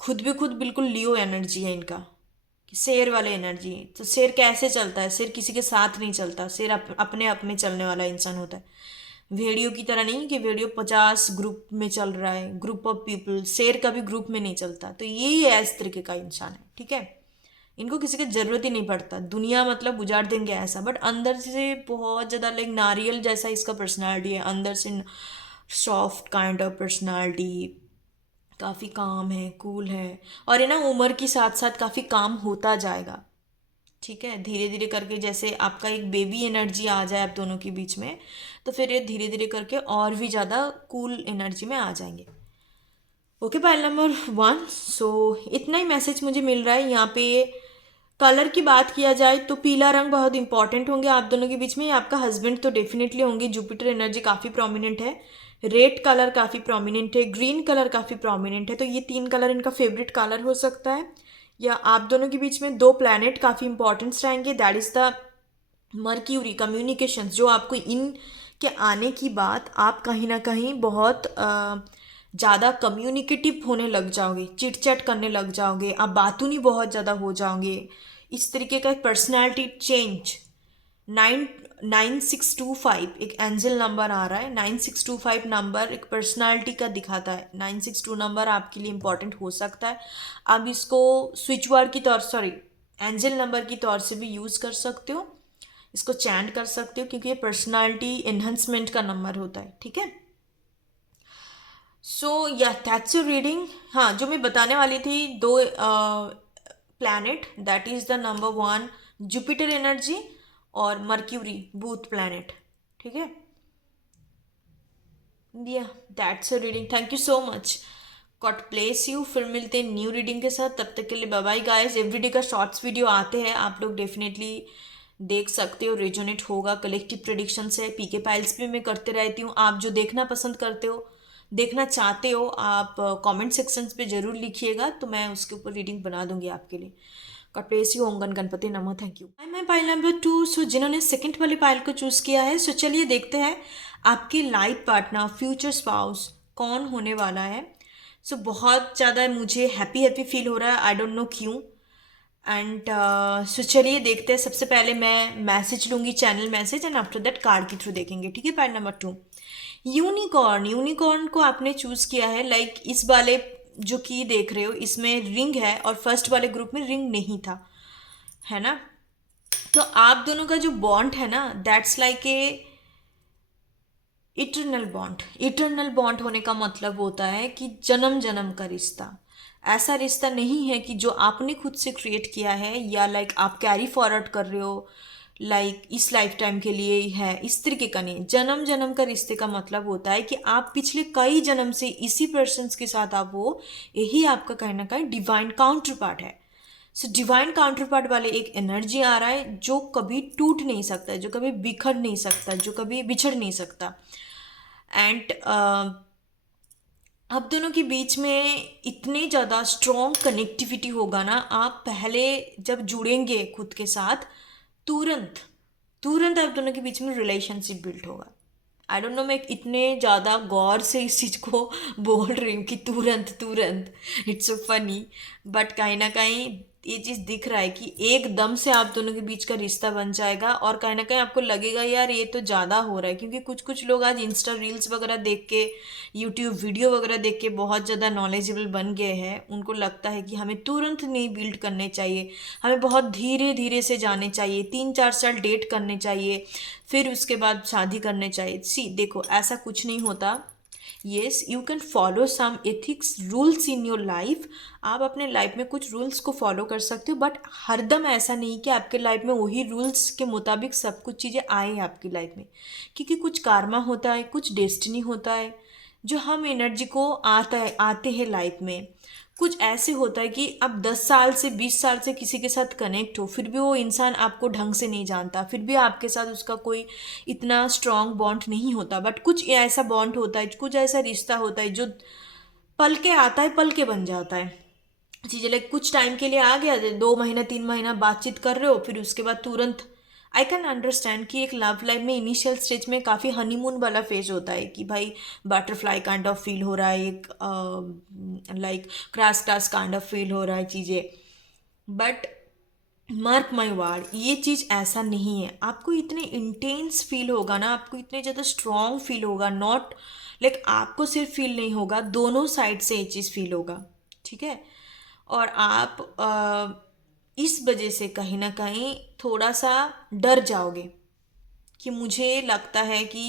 खुद भी खुद बिल्कुल लियो एनर्जी है इनका, शेर वाले एनर्जी। तो शेर कैसे चलता है, शेर किसी के साथ नहीं चलता, शेर अपने आप में चलने वाला इंसान होता है। भेड़ियों की तरह नहीं कि भेड़ियों 50 ग्रुप में चल रहा है, ग्रुप ऑफ पीपल, शेर कभी ग्रुप में नहीं चलता। तो ये है इस तरीके का इंसान है। ठीक है, इनको किसी की जरूरत ही नहीं पड़ता, दुनिया मतलब उजाड़ देंगे ऐसा, बट अंदर से बहुत ज़्यादा नारियल जैसा इसका पर्सनालिटी है, अंदर से सॉफ्ट काइंड ऑफ पर्सनालिटी, काफ़ी काम है, कूल है, और ये ना उम्र के साथ साथ काफ़ी काम होता जाएगा। ठीक है, धीरे धीरे करके जैसे आपका एक बेबी एनर्जी आ जाए आप दोनों के बीच में, तो फिर ये धीरे धीरे करके और भी ज़्यादा कूल एनर्जी में आ जाएंगे। Okay, pile number 1। सो इतना ही मैसेज मुझे मिल रहा है यहाँ पे। कलर की बात किया जाए तो पीला रंग बहुत इंपॉर्टेंट होंगे आप दोनों के बीच में। आपका हस्बैंड तो डेफिनेटली होंगे, जुपिटर एनर्जी काफ़ी प्रोमिनेंट है, रेड कलर काफ़ी प्रोमिनेंट है, ग्रीन कलर काफ़ी प्रोमिनेंट है। तो ये 3 कलर इनका फेवरेट कलर हो सकता है। या आप दोनों के बीच में 2 प्लैनेट काफ़ी इंपॉर्टेंस रहेंगे, that is the mercury, communications, जो आपको इन के आने की बात आप कहीं ना कहीं बहुत ज़्यादा कम्युनिकेटिव होने लग जाओगे, चिट चैट करने लग जाओगे, आप बातूनी बहुत ज़्यादा हो जाओगे, इस तरीके का एक पर्सनैलिटी चेंज। 9625 एक एंजल नंबर आ रहा है, 9625 नंबर एक पर्सनालिटी का दिखाता है। 962 नंबर आपके लिए इंपॉर्टेंट हो सकता है, आप इसको स्विच वर्ड की तौर, सॉरी, एंजल नंबर की तौर से भी यूज़ कर सकते हो, इसको चैंट कर सकते हो, क्योंकि ये पर्सनालिटी एनहांसमेंट का नंबर होता है। ठीक है, सो या दैट्स योर रीडिंग। हाँ, जो मैं बताने वाली थी, 2 planet, that is the number 1 Jupiter energy और मर्क्यूरी बूथ प्लैनेट। ठीक है, या that's your reading. Thank you so much. God bless you. फिर मिलते हैं न्यू रीडिंग के साथ, तब तक के लिए बाय बाय गाइस। एवरीडे का शॉर्ट्स वीडियो आते हैं, आप लोग डेफिनेटली देख सकते हो, रेजोनेट होगा। कलेक्टिव प्रेडिक्शंस है, पीके पाइल्स भी मैं करते रहती हूँ। आप जो देखना पसंद करते हो, देखना चाहते हो, आप कमेंट सेक्शंस पे जरूर लिखिएगा, तो मैं उसके ऊपर रीडिंग बना दूंगी आपके लिए। God bless you. ओम गणपति नमः। Thank you. मैं पाइल नंबर 2। सो जिन्होंने सेकंड वाली पाइल को चूज किया है, सो चलिए देखते हैं आपके लाइफ पार्टनर, फ्यूचर स्पाउस कौन होने वाला है। सो बहुत ज़्यादा मुझे हैप्पी हैप्पी फील हो रहा है, आई डोंट नो क्यों। एंड सो चलिए देखते हैं। सबसे पहले मैं मैसेज लूंगी, channel message, and after that card के थ्रू देखेंगे, ठीक है। Part number 2, unicorn. यूनिकॉर्न को आपने चूज किया है। लाइक इस वाले जो की देख रहे हो, इसमें रिंग है और फर्स्ट वाले ग्रुप में रिंग नहीं था, है ना। तो आप दोनों का जो बॉन्ड है ना, that's like a eternal bond. Eternal bond होने का मतलब होता है कि जन्म जन्म का रिश्ता। ऐसा रिश्ता नहीं है कि जो आपने खुद से क्रिएट किया है या लाइक आप कैरी फॉरवर्ड कर रहे हो, लाइक इस लाइफ टाइम के लिए ही है, इस तरीके का नहीं। जन्म जन्म का रिश्ते का मतलब होता है कि आप पिछले कई जन्म से इसी पर्सन के साथ आप हो, यही आपका कहीं ना कहीं डिवाइन काउंटर पार्ट है। सो डिवाइन काउंटर पार्ट वाले एक एनर्जी आ रहा है जो कभी टूट नहीं सकता, जो कभी बिखर नहीं सकता, जो कभी बिछड़ नहीं सकता। एंड आप दोनों के बीच में इतने ज़्यादा स्ट्रॉन्ग कनेक्टिविटी होगा ना, आप पहले जब जुड़ेंगे खुद के साथ, तुरंत तुरंत आप दोनों के बीच में रिलेशनशिप बिल्ड होगा। आई डोंट नो, मैं इतने ज़्यादा गौर से इस चीज़ को बोल रही हूँ कि तुरंत तुरंत, इट्स सो फनी, बट कहीं ना कहीं ये चीज़ दिख रहा है कि एकदम से आप दोनों के बीच का रिश्ता बन जाएगा। और कहीं ना कहीं आपको लगेगा यार ये तो ज़्यादा हो रहा है, क्योंकि कुछ कुछ लोग आज इंस्टा रील्स वगैरह देख के, यूट्यूब वीडियो वगैरह देख के बहुत ज़्यादा नॉलेजेबल बन गए हैं। उनको लगता है कि हमें तुरंत नहीं बिल्ड करने चाहिए, हमें बहुत धीरे धीरे से जाने चाहिए, 3-4 साल डेट करने चाहिए, फिर उसके बाद शादी करने चाहिए। सी देखो, ऐसा कुछ नहीं होता। Yes, you can follow some ethics rules in your life. आप अपने लाइफ में कुछ रूल्स को फॉलो कर सकते हो, बट हरदम ऐसा नहीं कि आपके लाइफ में वही रूल्स के मुताबिक सब कुछ चीज़ें आए आपकी लाइफ में, क्योंकि कुछ कार्मा होता है, कुछ डेस्टिनी होता है जो हम एनर्जी को आते हैं लाइफ में। कुछ ऐसे होता है कि अब 10 साल से 20 साल से किसी के साथ कनेक्ट हो, फिर भी वो इंसान आपको ढंग से नहीं जानता, फिर भी आपके साथ उसका कोई इतना स्ट्रांग बॉन्ड नहीं होता। बट कुछ ऐसा बॉन्ड होता है, कुछ ऐसा रिश्ता होता है जो पल के आता है, पल के बन जाता है। चीज़ें लाइक कुछ टाइम के लिए आ गया, 2 महीना 3 महीना बातचीत कर रहे हो, फिर उसके बाद तुरंत। आई कैन अंडरस्टैंड कि एक लव लाइफ में इनिशियल स्टेज में काफ़ी हनीमून वाला फेज होता है कि भाई बटरफ्लाई काइंड ऑफ फील हो रहा है, एक like cross cross kind of feel हो रहा है चीज़ें। बट मार्क माई वर्ड, ये चीज़ ऐसा नहीं है। आपको इतने इंटेंस फील होगा ना, आपको इतने ज़्यादा स्ट्रॉन्ग फील होगा, नॉट लाइक आपको सिर्फ फील नहीं होगा, दोनों साइड से ये चीज़ फील होगा, ठीक है। और आप इस वजह से कहीं ना कहीं थोड़ा सा डर जाओगे कि मुझे लगता है कि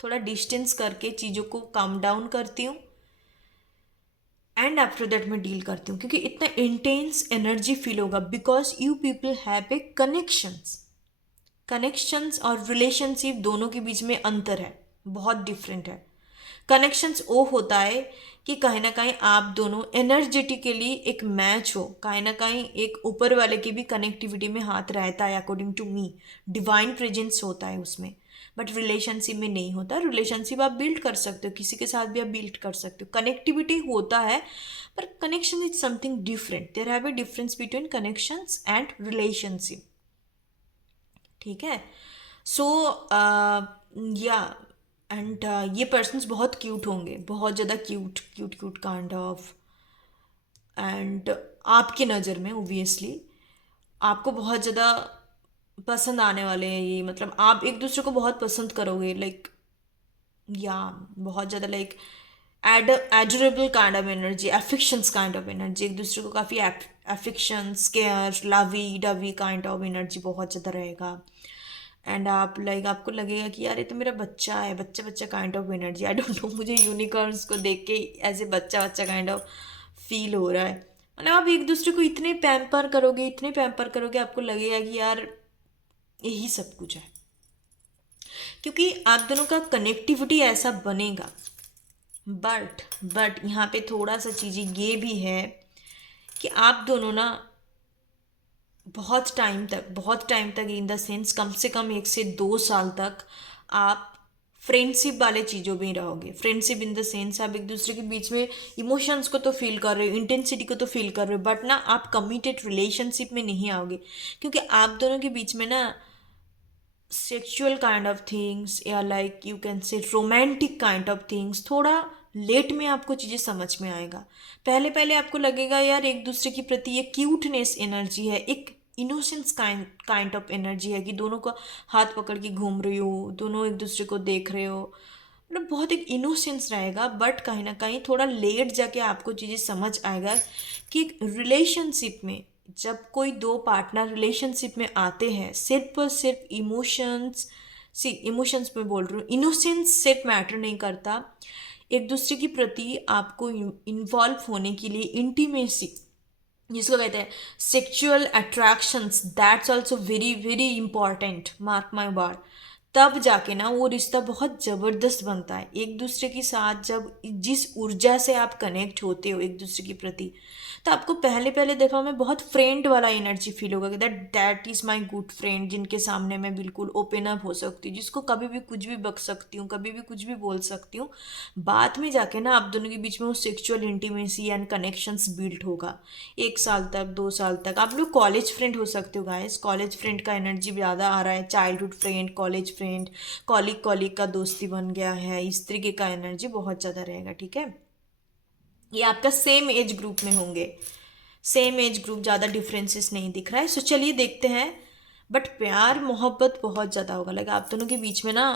थोड़ा डिस्टेंस करके चीज़ों को कम डाउन करती हूँ एंड आफ्टर दैट मैं डील करती हूँ, क्योंकि इतना इंटेंस एनर्जी फील होगा। Because you people have a connections. Connections और रिलेशनशिप दोनों के बीच में अंतर है, बहुत डिफरेंट है। कनेक्शंस वो होता है कि कहीं ना कहीं आप दोनों एनर्जेटिकली एक मैच हो, कहीं ना कहीं एक ऊपर वाले की भी कनेक्टिविटी में हाथ रहता है, according to me divine presence होता है उसमें। बट रिलेशनशिप में नहीं होता। रिलेशनशिप आप बिल्ड कर सकते हो, किसी के साथ भी आप बिल्ड कर सकते हो, कनेक्टिविटी होता है, पर connection is something different. There have a difference between connections and relationship, ठीक है। सो या एंड ये पर्सन्स बहुत क्यूट होंगे, बहुत ज़्यादा cute cute cute kind of. And आपकी नज़र में ओबियसली आपको बहुत ज़्यादा पसंद आने वाले हैं ये, मतलब आप एक दूसरे को बहुत पसंद करोगे, लाइक या बहुत ज़्यादा like adorable kind of energy, affections kind of energy, एक दूसरे को काफ़ी affections, care, lovey dovey kind of energy बहुत ज़्यादा रहेगा। एंड आप लाइक आपको लगेगा कि यार ये तो मेरा बच्चा है, बच्चा बच्चा kind of energy. I don't know, मुझे यूनिकॉर्न्स को देख के ऐसे बच्चा बच्चा काइंड ऑफ फील हो रहा है। मतलब आप एक दूसरे को इतने पैम्पर करोगे, इतने पैम्पर करोगे, आपको लगेगा कि यार यही सब कुछ है, क्योंकि आप दोनों का कनेक्टिविटी ऐसा बनेगा बट यहाँ पे थोड़ा सा चीज़ें ये भी है कि आप दोनों ना बहुत टाइम तक इन द सेंस कम से कम 1 से 2 साल तक आप फ्रेंडशिप वाले चीज़ों में ही रहोगे। फ्रेंडशिप इन द सेंस आप एक दूसरे के बीच में इमोशंस को तो फील कर रहे हो, इंटेंसिटी को तो फील कर रहे हो, बट ना आप कमिटेड रिलेशनशिप में नहीं आओगे, क्योंकि आप दोनों के बीच में ना सेक्सुअल काइंड ऑफ थिंग्स या like you can say romantic kind of things थोड़ा लेट में आपको चीज़ें समझ में आएगा। पहले पहले आपको लगेगा यार एक दूसरे के प्रति एक क्यूटनेस एनर्जी है, एक इनोसेंस काइंड ऑफ एनर्जी है कि दोनों को हाथ पकड़ के घूम रही हो, दोनों एक दूसरे को देख रहे हो, मतलब बहुत एक इनोसेंस रहेगा। बट कहीं ना कहीं थोड़ा लेट जाके आपको चीज़ें समझ आएगा कि रिलेशनशिप में जब कोई दो पार्टनर रिलेशनशिप में आते हैं, सिर्फ और सिर्फ इमोशंस में बोल रही हूँ, इनोसेंस सिर्फ मैटर नहीं करता। एक दूसरे के प्रति आपको इन्वॉल्व होने के लिए इंटीमेसी, जिसको कहते हैं sexual attractions, that's also very very important, mark my word. तब जाके ना वो रिश्ता बहुत ज़बरदस्त बनता है। एक दूसरे के साथ जब जिस ऊर्जा से आप कनेक्ट होते हो एक दूसरे के प्रति, तो आपको पहले पहले दफ़ा में बहुत फ्रेंड वाला एनर्जी फील होगा कि that is my good friend, जिनके सामने मैं बिल्कुल ओपन अप हो सकती हूँ, जिसको कभी भी कुछ भी बक सकती हूँ, कभी भी कुछ भी बोल सकती हूँ। बाद में जाके ना आप दोनों के बीच में वो sexual intimacy and connections build होगा। 1 साल तक, 2 साल तक आप लोग कॉलेज फ्रेंड हो सकते हो गाइस। कॉलेज फ्रेंड का एनर्जी ज़्यादा आ रहा है, चाइल्डहुड फ्रेंड, कॉलेज फ्रेंड, कॉलिग कॉलिग का दोस्ती बन गया है, इस तरीके का एनर्जी बहुत ज़्यादा रहेगा। ठीक है, ये आपका सेम एज ग्रुप में होंगे, सेम एज ग्रुप, ज़्यादा डिफरेंसेस नहीं दिख रहा है। सो चलिए देखते हैं। बट प्यार मोहब्बत बहुत ज़्यादा होगा, लाइक आप दोनों के बीच में ना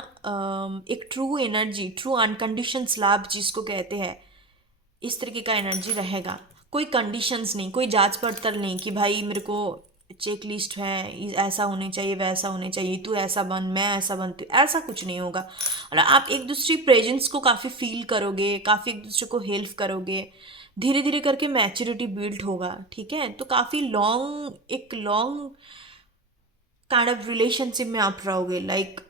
एक ट्रू एनर्जी, ट्रू अनकंडीशन लव जिसको कहते हैं, इस तरीके का एनर्जी रहेगा। कोई कंडीशंस नहीं, कोई जांच पड़ताल नहीं कि भाई मेरे को चेक लिस्ट है, ऐसा होने चाहिए, वैसा होने चाहिए, तू ऐसा बन, मैं ऐसा बनती, ऐसा कुछ नहीं होगा। और आप एक दूसरे प्रेजेंस को काफ़ी फील करोगे, काफ़ी एक दूसरे को हेल्प करोगे, धीरे धीरे करके मैच्योरिटी बिल्ड होगा। ठीक है, तो काफ़ी लॉन्ग काइंड ऑफ रिलेशनशिप में आप रहोगे, लाइक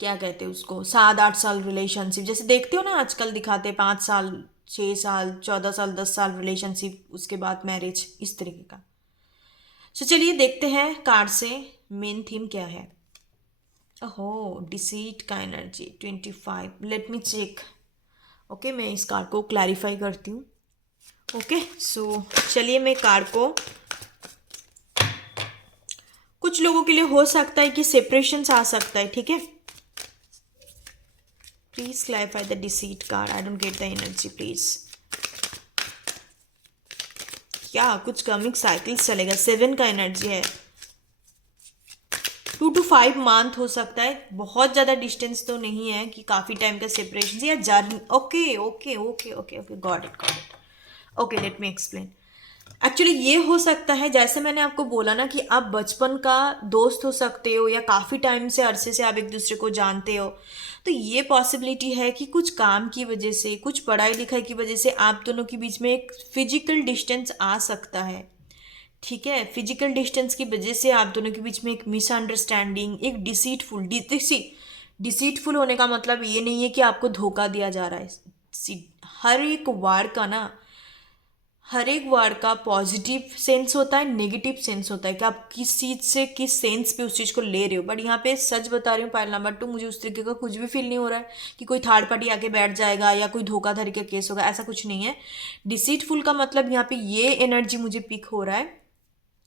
क्या कहते हैं उसको, 7-8 साल रिलेशनशिप, जैसे देखते हो ना आजकल दिखाते, 5 साल, 6 साल, 14 साल, 10 साल रिलेशनशिप, उसके बाद मैरिज, इस तरीके का। सो चलिए देखते हैं कार्ड से मेन थीम क्या है। ओहो, डिसीट का energy 25, let me check. Okay, मैं इस कार्ड को क्लैरिफाई करती हूँ। ओके, सो चलिए मैं कार्ड को, कुछ लोगों के लिए हो सकता है कि सेपरेशन आ सकता है। ठीक है, please clarify the deceit card, I don't get the energy please. क्या कुछ कमिंग साइकिल चलेगा, 7 का एनर्जी है, 2 to 5 मंथ हो सकता है, बहुत ज़्यादा डिस्टेंस तो नहीं है कि काफ़ी टाइम का सेपरेशन या journey. Okay okay okay okay okay, got it. Okay, let me explain. Actually ये हो सकता है, जैसे मैंने आपको बोला ना कि आप बचपन का दोस्त हो सकते हो या काफ़ी टाइम से, अरसे से आप एक दूसरे को जानते हो, तो ये पॉसिबिलिटी है कि कुछ काम की वजह से, कुछ पढ़ाई लिखाई की वजह से आप दोनों के बीच में एक फिजिकल डिस्टेंस आ सकता है। ठीक है, फिजिकल डिस्टेंस की वजह से आप दोनों के बीच में एक मिसअंडरस्टैंडिंग, एक डिसीटफुल होने का मतलब ये नहीं है कि आपको धोखा दिया जा रहा है। हर एक वर्ड का ना, हर एक वर्ड का पॉजिटिव सेंस होता है, नेगेटिव सेंस होता है कि आप किस चीज़ से किस सेंस पे उस चीज़ को ले रहे हो। बट यहाँ पे सच बता रही हूँ, पायल नंबर 2, मुझे उस तरीके का कुछ भी फील नहीं हो रहा है कि कोई थर्ड पार्टी आके बैठ जाएगा या कोई धोखाधड़ी का केस होगा, ऐसा कुछ नहीं है। डिसीटफुल का मतलब यहाँ पे ये एनर्जी मुझे पिक हो रहा है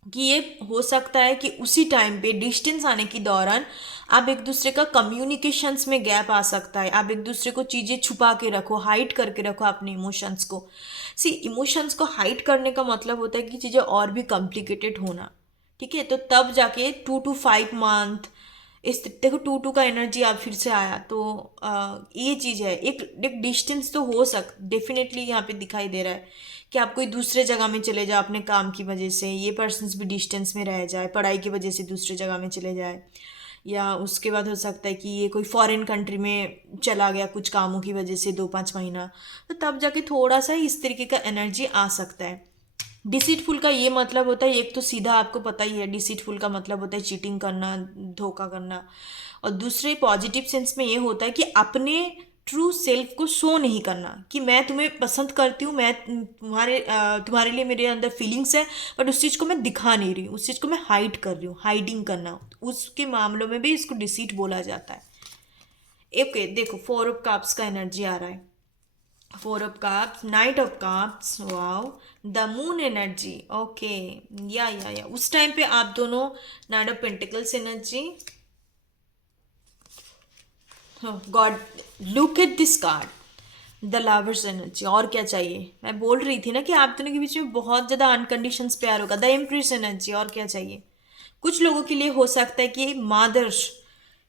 कि ये हो सकता है कि उसी टाइम पे डिस्टेंस आने के दौरान आप एक दूसरे का कम्युनिकेशंस में गैप आ सकता है, आप एक दूसरे को चीज़ें छुपा के रखो, हाइड करके रखो अपने इमोशंस को। इमोशंस को हाइड करने का मतलब होता है कि चीज़ें और भी कॉम्प्लिकेटेड होना। ठीक है, तो तब जाके 2 to 5 मंथ, इस देखो 2 का एनर्जी आप फिर से आया, तो ये चीज़ है, एक डिस्टेंस तो हो डेफिनेटली यहाँ पे दिखाई दे रहा है कि आप कोई दूसरे जगह में चले जाओ अपने काम की वजह से, ये पर्सन्स भी डिस्टेंस में रह जाए, पढ़ाई की वजह से दूसरे जगह में चले जाए, या उसके बाद हो सकता है कि ये कोई फॉरेन कंट्री में चला गया कुछ कामों की वजह से 2-5 महीना, तो तब जाके थोड़ा सा इस तरीके का एनर्जी आ सकता है। डिसीटफुल का ये मतलब होता है, एक तो सीधा आपको पता ही है, डिसीटफुल का मतलब होता है चीटिंग करना, धोखा करना, और दूसरे पॉजिटिव सेंस में ये होता है कि अपने ट्रू सेल्फ को शो नहीं करना कि मैं तुम्हें पसंद करती हूँ, मैं तुम्हारे लिए मेरे अंदर फीलिंग्स है, बट उस चीज़ को मैं दिखा नहीं रही हूँ, उस चीज़ को मैं हाइड कर रही हूँ, हाइडिंग करना, उसके मामलों में भी इसको डिसीट बोला जाता है। ओके देखो, 4 ऑफ कप्स का एनर्जी आ रहा है, 4 of cups, night of cups, wow, the moon energy. Okay, या उस टाइम पे आप दोनों, night of pentacles energy, God, look at this card, the lovers energy. और क्या चाहिए, मैं बोल रही थी ना कि आप दोनों के बीच में बहुत ज़्यादा अनकंडीशंस प्यार होगा, द एम्प्रेस एनर्जी। और क्या चाहिए, कुछ लोगों के लिए हो सकता है कि मादर्स,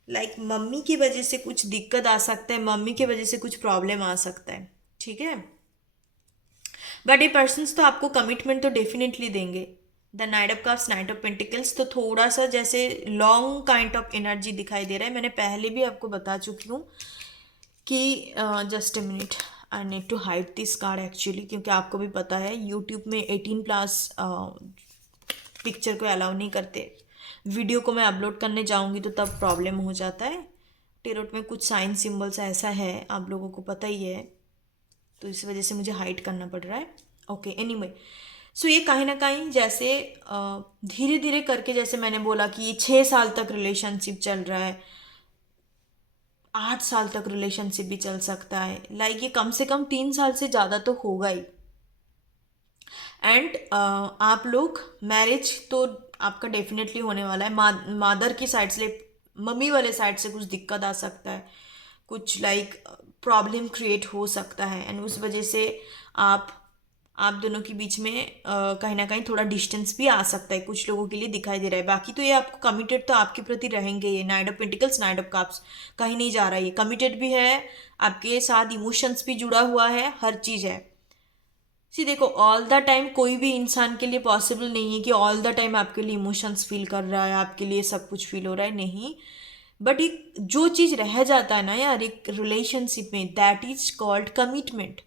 लाइक मम्मी की वजह से कुछ दिक्कत आ सकता है, मम्मी की वजह से कुछ प्रॉब्लम आ सकता है, ठीक है, बट ये पर्सन्स तो आपको कमिटमेंट तो डेफिनेटली देंगे। The night of cups, night of pentacles, तो थोड़ा सा जैसे लॉन्ग काइंड ऑफ एनर्जी दिखाई दे रहा है। मैंने पहले भी आपको बता चुकी हूँ कि just a minute, I need to hide this card actually, क्योंकि आपको भी पता है यूट्यूब में 18+ पिक्चर को अलाउ नहीं करते। वीडियो को मैं अपलोड करने जाऊंगी तो तब प्रॉब्लम हो जाता है। टेरोट में कुछ साइन सिंबल्स ऐसा है, आप लोगों को पता ही है, तो इस वजह से मुझे हाइड करना पड़ रहा है। ओके, एनीवे, सो ये कहीं ना कहीं जैसे धीरे धीरे करके, जैसे मैंने बोला कि 6 साल तक रिलेशनशिप चल रहा है, 8 साल तक रिलेशनशिप भी चल सकता है, लाइक ये कम से कम 3 साल से ज़्यादा तो होगा ही। एंड आप लोग, मैरिज तो आपका डेफिनेटली होने वाला है। मादर की साइड से, मम्मी वाले साइड से कुछ दिक्कत आ सकता है, कुछ लाइक प्रॉब्लम क्रिएट हो सकता है, एंड उस वजह से आप दोनों के बीच में कहीं ना कहीं थोड़ा डिस्टेंस भी आ सकता है, कुछ लोगों के लिए दिखाई दे रहा है। बाकी तो ये आपको कमिटेड तो आपके प्रति रहेंगे, ये night of pentacles, night of cups, कहीं नहीं जा रहा है, ये कमिटेड भी है, आपके साथ इमोशंस भी जुड़ा हुआ है, हर चीज़ है। सी देखो, ऑल द टाइम कोई भी इंसान के लिए पॉसिबल नहीं है कि ऑल द टाइम आपके लिए इमोशंस फील कर रहा है, आपके लिए सब कुछ फील हो रहा है, नहीं। बट एक जो चीज़ रह जाता है ना यार एक रिलेशनशिप में, that is called commitment,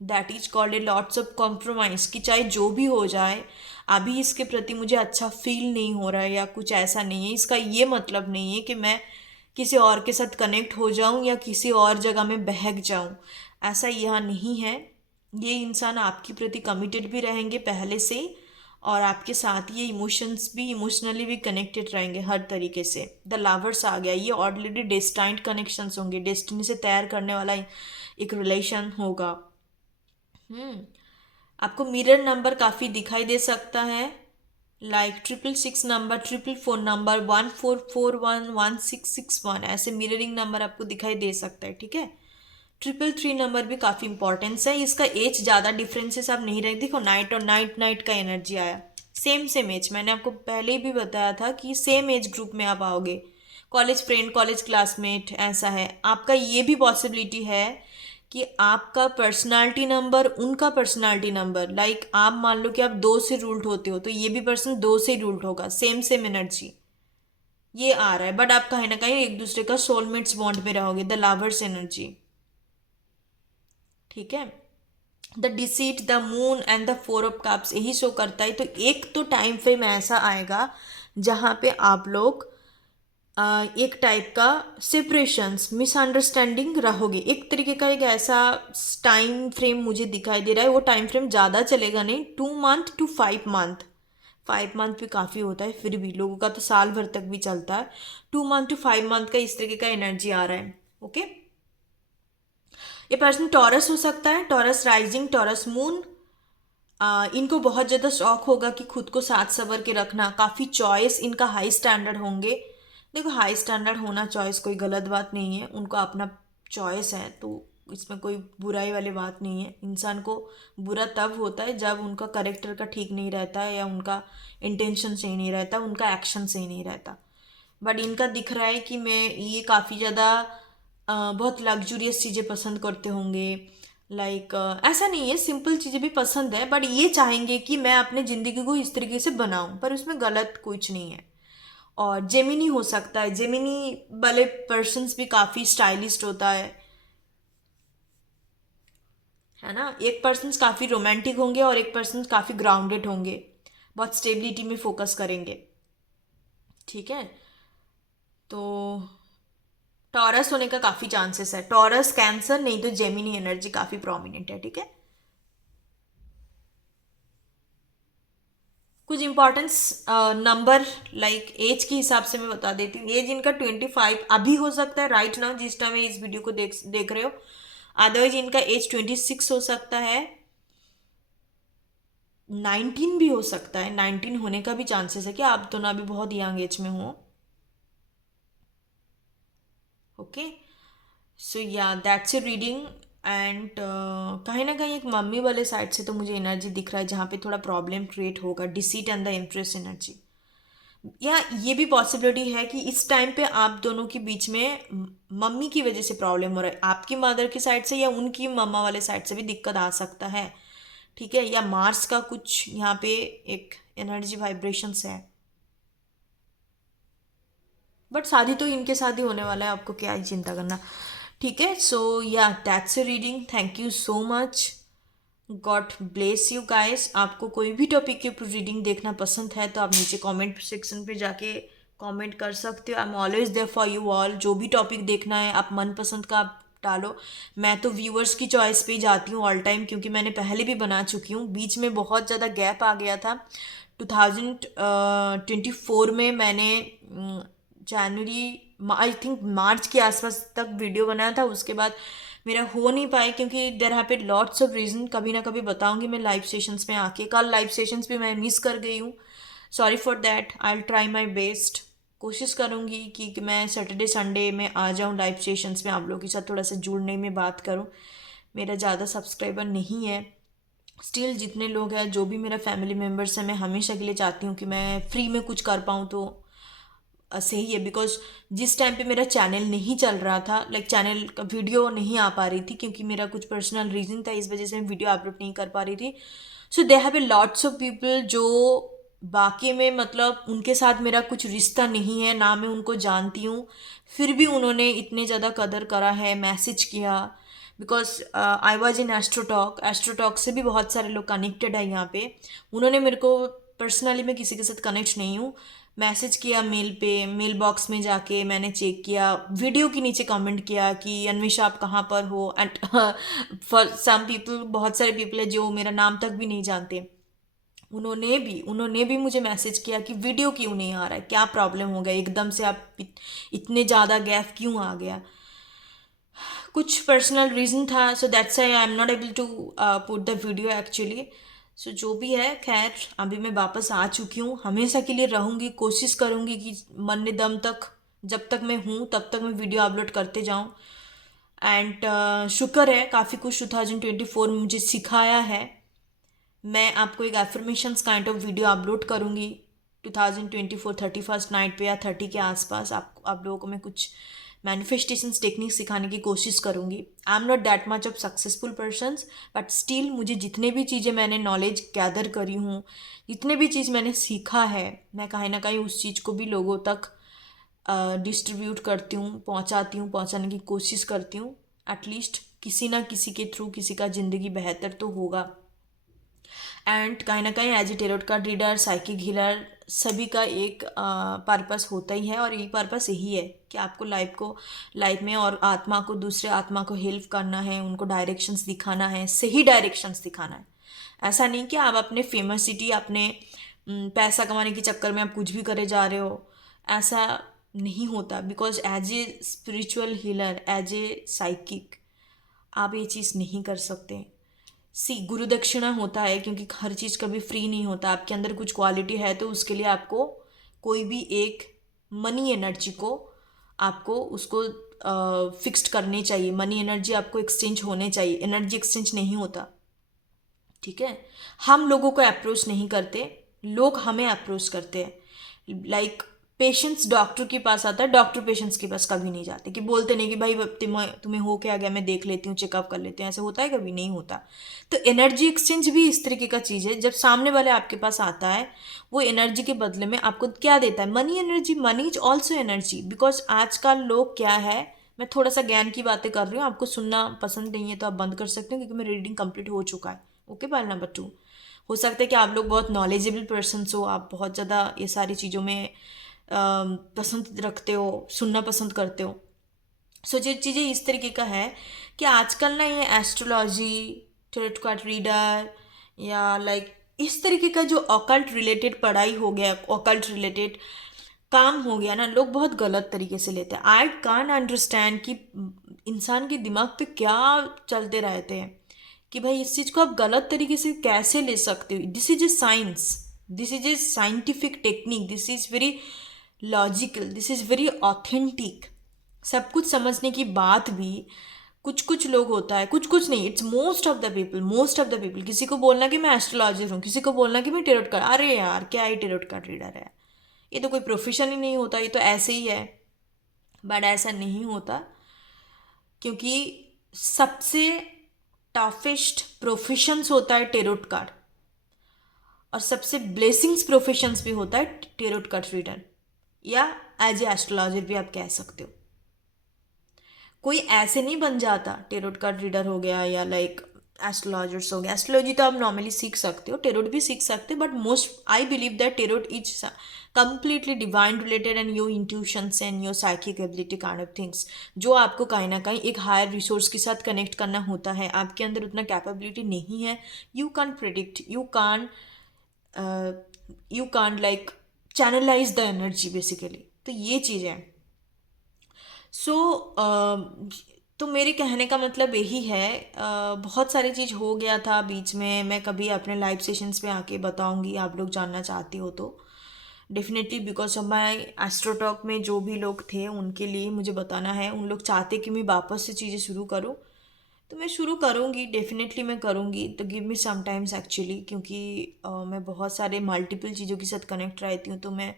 that is called a lots of compromise, कि चाहे जो भी हो जाए, अभी इसके प्रति मुझे अच्छा फील नहीं हो रहा है या कुछ ऐसा नहीं है, इसका ये मतलब नहीं है कि मैं किसी और के साथ कनेक्ट हो जाऊं या किसी और जगह में बहक जाऊं, ऐसा यहाँ नहीं है। ये इंसान आपके प्रति कमिटेड भी रहेंगे पहले से, और आपके साथ ये इमोशंस भी, इमोशनली भी कनेक्टेड रहेंगे हर तरीके से। द लवर्स आ गया, ये ऑलरेडी डेस्टाइंड कनेक्शंस होंगे, डेस्टिनी से तैयार करने वाला एक रिलेशन होगा। आपको मिरर नंबर काफ़ी दिखाई दे सकता है, लाइक 666 नंबर, 444 नंबर, 1441, 1661, ऐसे मिररिंग नंबर आपको दिखाई दे सकता है, ठीक है। 333 नंबर भी काफ़ी इंपॉर्टेंस है, इसका एज ज़्यादा डिफरेंसेस आप नहीं रख, देखो नाइट और नाइट का एनर्जी आया, सेम एज, मैंने आपको पहले ही भी बताया था कि सेम एज ग्रुप में आप आओगे, कॉलेज फ्रेंड, कॉलेज क्लासमेट, ऐसा है। आपका ये भी पॉसिबिलिटी है कि आपका पर्सनालिटी नंबर, उनका पर्सनालिटी नंबर, लाइक आप मान लो कि आप 2 से रूल्ड होते हो, तो ये भी पर्सन 2 से रूल्ड होगा, सेम एनर्जी ये आ रहा है। बट आप कहीं ना कहीं एक दूसरे का सोलमेट्स बॉन्ड में रहोगे, द लवर्स एनर्जी, ठीक है। The deceit, the moon and the 4 of cups यही शो करता है। तो एक तो टाइम फ्रेम ऐसा आएगा जहाँ पे आप लोग एक टाइप का सेपरेशंस, मिसअंडरस्टैंडिंग रहोगे, एक तरीके का एक ऐसा टाइम फ्रेम मुझे दिखाई दे रहा है। वो टाइम फ्रेम ज़्यादा चलेगा नहीं, 2 मंथ to 5 मंथ, 5 मंथ भी काफ़ी होता है, फिर भी लोगों का तो साल भर तक भी चलता है। 2 मंथ to 5 मंथ का इस तरीके का एनर्जी आ रहा है, ओके। ये पर्सन टॉरस हो सकता है, टॉरस राइजिंग, टॉरस मून। इनको बहुत ज़्यादा शौक होगा कि खुद को साथ संवर के रखना, काफ़ी चॉइस इनका हाई स्टैंडर्ड होंगे। देखो हाई स्टैंडर्ड होना, चॉइस कोई गलत बात नहीं है, उनका अपना चॉइस है, तो इसमें कोई बुराई वाली बात नहीं है। इंसान को बुरा तब होता है जब उनका करेक्टर का ठीक नहीं रहता है, या उनका इंटेंशन सही नहीं रहता, उनका एक्शन सही नहीं रहता। बट इनका दिख रहा है कि मैं ये काफ़ी ज़्यादा बहुत लग्जूरियस चीज़ें पसंद करते होंगे, लाइक ऐसा नहीं है, सिंपल चीज़ें भी पसंद है, बट ये चाहेंगे कि मैं अपने ज़िंदगी को इस तरीके से बनाऊं, पर उसमें गलत कुछ नहीं है। और जेमिनी हो सकता है, जेमिनी वाले पर्सन्स भी काफ़ी स्टाइलिस्ट होता है ना। एक पर्सन्स काफ़ी रोमांटिक होंगे और एक पर्सन काफ़ी ग्राउंडेड होंगे, बहुत स्टेबिलिटी में फोकस करेंगे, ठीक है। तो टॉरस होने का काफ़ी चांसेस है, टॉरस, कैंसर, नहीं तो जेमिनी एनर्जी काफ़ी प्रोमिनेंट है, ठीक है। कुछ इंपॉर्टेंस नंबर लाइक एज के हिसाब से मैं बता देती हूँ। एज इनका 25 अभी हो सकता है, राइट नाउ जिस टाइम इस वीडियो को देख देख रहे हो। अदरवाइज इनका एज 26 हो सकता है, 19 भी हो सकता है, 19 होने का भी चांसेस है कि आप दोनों अभी बहुत यंग एज में हो। ओके, सो या दैट्स ए रीडिंग। एंड कहीं ना कहीं एक मम्मी वाले साइड से तो मुझे एनर्जी दिख रहा है जहाँ पे थोड़ा प्रॉब्लम क्रिएट होगा, deceit and the Impress energy. या ये भी पॉसिबिलिटी है कि इस टाइम पे आप दोनों के बीच में मम्मी की वजह से प्रॉब्लम हो रहा है, आपकी मदर की साइड से या उनकी मम्मा वाले साइड से भी दिक्कत आ सकता है, ठीक है। या मार्स का कुछ यहाँ पे एक एनर्जी वाइब्रेशंस है, बट शादी तो इनके साथ ही होने वाला है, आपको क्या ही चिंता करना, ठीक है। सो या that's a reading, thank you so much, God bless you guys. आपको कोई भी टॉपिक के ऊपर रीडिंग देखना पसंद है तो आप नीचे कमेंट सेक्शन पे जाके कमेंट कर सकते हो। I am always there for you all. जो भी टॉपिक देखना है आप मनपसंद का आप डालो। मैं तो व्यूअर्स की चॉइस पे ही जाती हूँ ऑल टाइम, क्योंकि मैंने पहले भी बना चुकी हूँ, बीच में बहुत ज़्यादा गैप आ गया था। 2024 में मैंने जनवरी आई थिंक मार्च के आसपास तक वीडियो बनाया था, उसके बाद मेरा हो नहीं पाया क्योंकि there have been lots of reason. कभी ना कभी बताऊंगी मैं लाइव सेशंस में आके। कल लाइव सेशंस भी मैं मिस कर गई हूँ, sorry for that. I will try my best, कोशिश करूँगी कि मैं सैटरडे संडे में आ जाऊँ लाइव सेशंस में, आप लोगों के साथ थोड़ा सा जुड़ने में बात करूँ। मेरा ज़्यादा सब्सक्राइबर नहीं है, स्टिल जितने लोग हैं, जो भी मेरा फैमिली मेम्बर्स हैं, मैं हमेशा के लिए चाहती हूँ कि मैं फ्री में कुछ कर पाऊँ तो सही है। बिकॉज जिस टाइम पे मेरा चैनल नहीं चल रहा था, लाइक चैनल का वीडियो नहीं आ पा रही थी क्योंकि मेरा कुछ पर्सनल रीज़न था, इस वजह से मैं वीडियो अपलोड नहीं कर पा रही थी। So they have a lots of people जो बाकी में मतलब उनके साथ मेरा कुछ रिश्ता नहीं है, ना मैं उनको जानती हूँ, फिर भी उन्होंने इतने ज़्यादा कदर करा है, मैसेज किया। Because I was in AstroTalk, AstroTalk से भी बहुत सारे लोग कनेक्टेड है यहाँ पे। उन्होंने मेरे को पर्सनली, मैं किसी के साथ कनेक्ट नहीं हूँ, मैसेज किया मेल पे, मेल बॉक्स में जाके मैंने चेक किया, वीडियो के नीचे कमेंट किया कि अन्वेषा आप कहाँ पर हो। एंड फॉर सम पीपल, बहुत सारे पीपल है जो मेरा नाम तक भी नहीं जानते, उन्होंने भी मुझे मैसेज किया कि वीडियो क्यों नहीं आ रहा है, क्या प्रॉब्लम हो गया, एकदम से आप इतने ज़्यादा गैप क्यों आ गया। कुछ पर्सनल रीज़न था, so that's I am not able to put the video actually. So जो भी है, खैर अभी मैं वापस आ चुकी हूँ, हमेशा के लिए रहूँगी, कोशिश करूँगी कि मरने दम तक, जब तक मैं हूँ तब तक मैं वीडियो अपलोड करते जाऊँ। एंड शुक्र है काफ़ी कुछ 2024 में मुझे सिखाया है। मैं आपको एक affirmations kind of video upload करूँगी 2024 31st नाइट पे या 30 के आसपास। आप लोगों को मैं कुछ मैनिफेस्टेशंस टेक्निक सिखाने की कोशिश करूँगी। आई am not that much of successful persons, but still मुझे जितने भी चीज़ें मैंने नॉलेज गैदर करी हूँ, जितने भी चीज़ मैंने सीखा है, मैं कहीं ना कहीं उस चीज़ को भी लोगों तक डिस्ट्रीब्यूट करती हूँ, पहुँचाने की कोशिश करती हूँ। एटलीस्ट किसी ना किसी के थ्रू किसी का ज़िंदगी बेहतर तो होगा। एंड कहीं ना कहीं as a tarot card reader, psychic healer, सभी का एक पर्पस होता ही है, और यही पर्पस यही है कि आपको लाइफ में और आत्मा को, दूसरे आत्मा को हेल्प करना है, उनको डायरेक्शंस दिखाना है, सही डायरेक्शंस दिखाना है। ऐसा नहीं कि आप अपने फेमसिटी, अपने पैसा कमाने के चक्कर में आप कुछ भी करे जा रहे हो, ऐसा नहीं होता। Because as a spiritual healer, as a psychic, आप ये चीज़ नहीं कर सकते। गुरु दक्षिणा होता है, क्योंकि हर चीज़ कभी फ्री नहीं होता। आपके अंदर कुछ क्वालिटी है तो उसके लिए आपको कोई भी एक मनी एनर्जी को, आपको उसको फिक्स्ड करनी चाहिए। मनी एनर्जी आपको एक्सचेंज होने चाहिए, एनर्जी एक्सचेंज नहीं होता, ठीक है। हम लोगों को अप्रोच नहीं करते, लोग हमें अप्रोच करते हैं। लाइक पेशेंट्स डॉक्टर के पास आता है, डॉक्टर पेशेंट्स के पास कभी नहीं जाते, कि बोलते नहीं कि भाई तुम्हें हो क्या गया, मैं देख लेती हूँ, चेकअप कर लेते हैं, ऐसे होता है, कभी नहीं होता। तो एनर्जी एक्सचेंज भी इस तरीके का चीज़ है। जब सामने वाले आपके पास आता है, वो एनर्जी के बदले में आपको क्या देता है? Money energy. Money is also energy. Because आजकल लोग क्या है, मैं थोड़ा सा ज्ञान की बातें कर रही हूँ, आपको सुनना पसंद नहीं है तो आप बंद कर सकते हो, क्योंकि मेरी रीडिंग कंप्लीट हो चुका है। ओके, पॉइंट नंबर 2, हो सकता है कि आप लोग बहुत नॉलेजेबल पर्सन हो, आप बहुत ज़्यादा ये सारी चीज़ों में पसंद रखते हो, सुनना पसंद करते हो। सो जो चीज़ें इस तरीके का है कि आजकल ना ये एस्ट्रोलॉजी, टैरोट कार्ड रीडर या लाइक इस तरीके का जो ऑकल्ट रिलेटेड पढ़ाई हो गया, ऑकल्ट रिलेटेड काम हो गया ना, लोग बहुत गलत तरीके से लेते हैं। आई कान अंडरस्टैंड कि इंसान के दिमाग पे क्या चलते रहते हैं कि भाई इस चीज़ को आप गलत तरीके से कैसे ले सकते हो। This is a science, this is a scientific technique, this is very logical, this is very authentic. सब कुछ समझने की बात भी कुछ कुछ लोग होता है, कुछ कुछ नहीं, it's most of the people, most of the people. किसी को बोलना कि मैं एस्ट्रोलॉजर हूँ, किसी को बोलना कि मैं टेरोट कार्ड, अरे यार क्या ही टेरोट कार्ड रीडर है, ये तो कोई प्रोफेशन ही नहीं होता, ये तो ऐसे ही है। बट ऐसा नहीं होता, क्योंकि सबसे टफेस्ट प्रोफेशंस होता है टेरोट कार्ड, और सबसे ब्लेसिंग्स प्रोफेशंस भी होता है टेरोट कार्ड रीडर, या एज ए एस्ट्रोलॉजर भी आप कह सकते हो। कोई ऐसे नहीं बन जाता, टेरोट कार्ड रीडर हो गया या लाइक एस्ट्रोलॉजर्स हो गया। एस्ट्रोलॉजी तो आप नॉर्मली सीख सकते हो, टेरोट भी सीख सकते हो, but most I believe that tarot is completely divine related and your intuitions and your psychic ability kind of things, जो आपको कहीं ना कहीं एक हायर रिसोर्स के साथ कनेक्ट करना होता है। आपके अंदर उतना कैपेबिलिटी नहीं है, you can predict, you can like channelize the energy basically. तो ये चीज़ है। सो तो मेरे कहने का मतलब यही है, बहुत सारी चीज़ हो गया था बीच में, मैं कभी अपने लाइव सेशंस पे आके बताऊंगी, आप लोग जानना चाहते हो तो definitely, because of my AstroTalk में जो भी लोग थे उनके लिए मुझे बताना है। उन लोग चाहते कि मैं वापस से चीज़ें शुरू करूँ, तो मैं शुरू करूँगी, डेफिनेटली मैं करूँगी। तो give me some times actually, क्योंकि मैं बहुत सारे मल्टीपल चीज़ों के साथ कनेक्ट रहती हूँ, तो मैं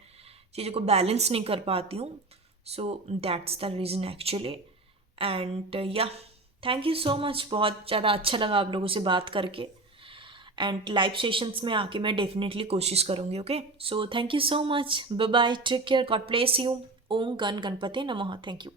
चीज़ों को बैलेंस नहीं कर पाती हूँ। So that's the reason actually. And या थैंक यू सो मच, बहुत ज़्यादा अच्छा लगा आप लोगों से बात करके। एंड लाइव सेशंस में आके मैं डेफिनेटली कोशिश करूँगी। Okay, so thank you so much, bye bye, take care, God bless you. ओम गण गणपति नमः, थैंक यू।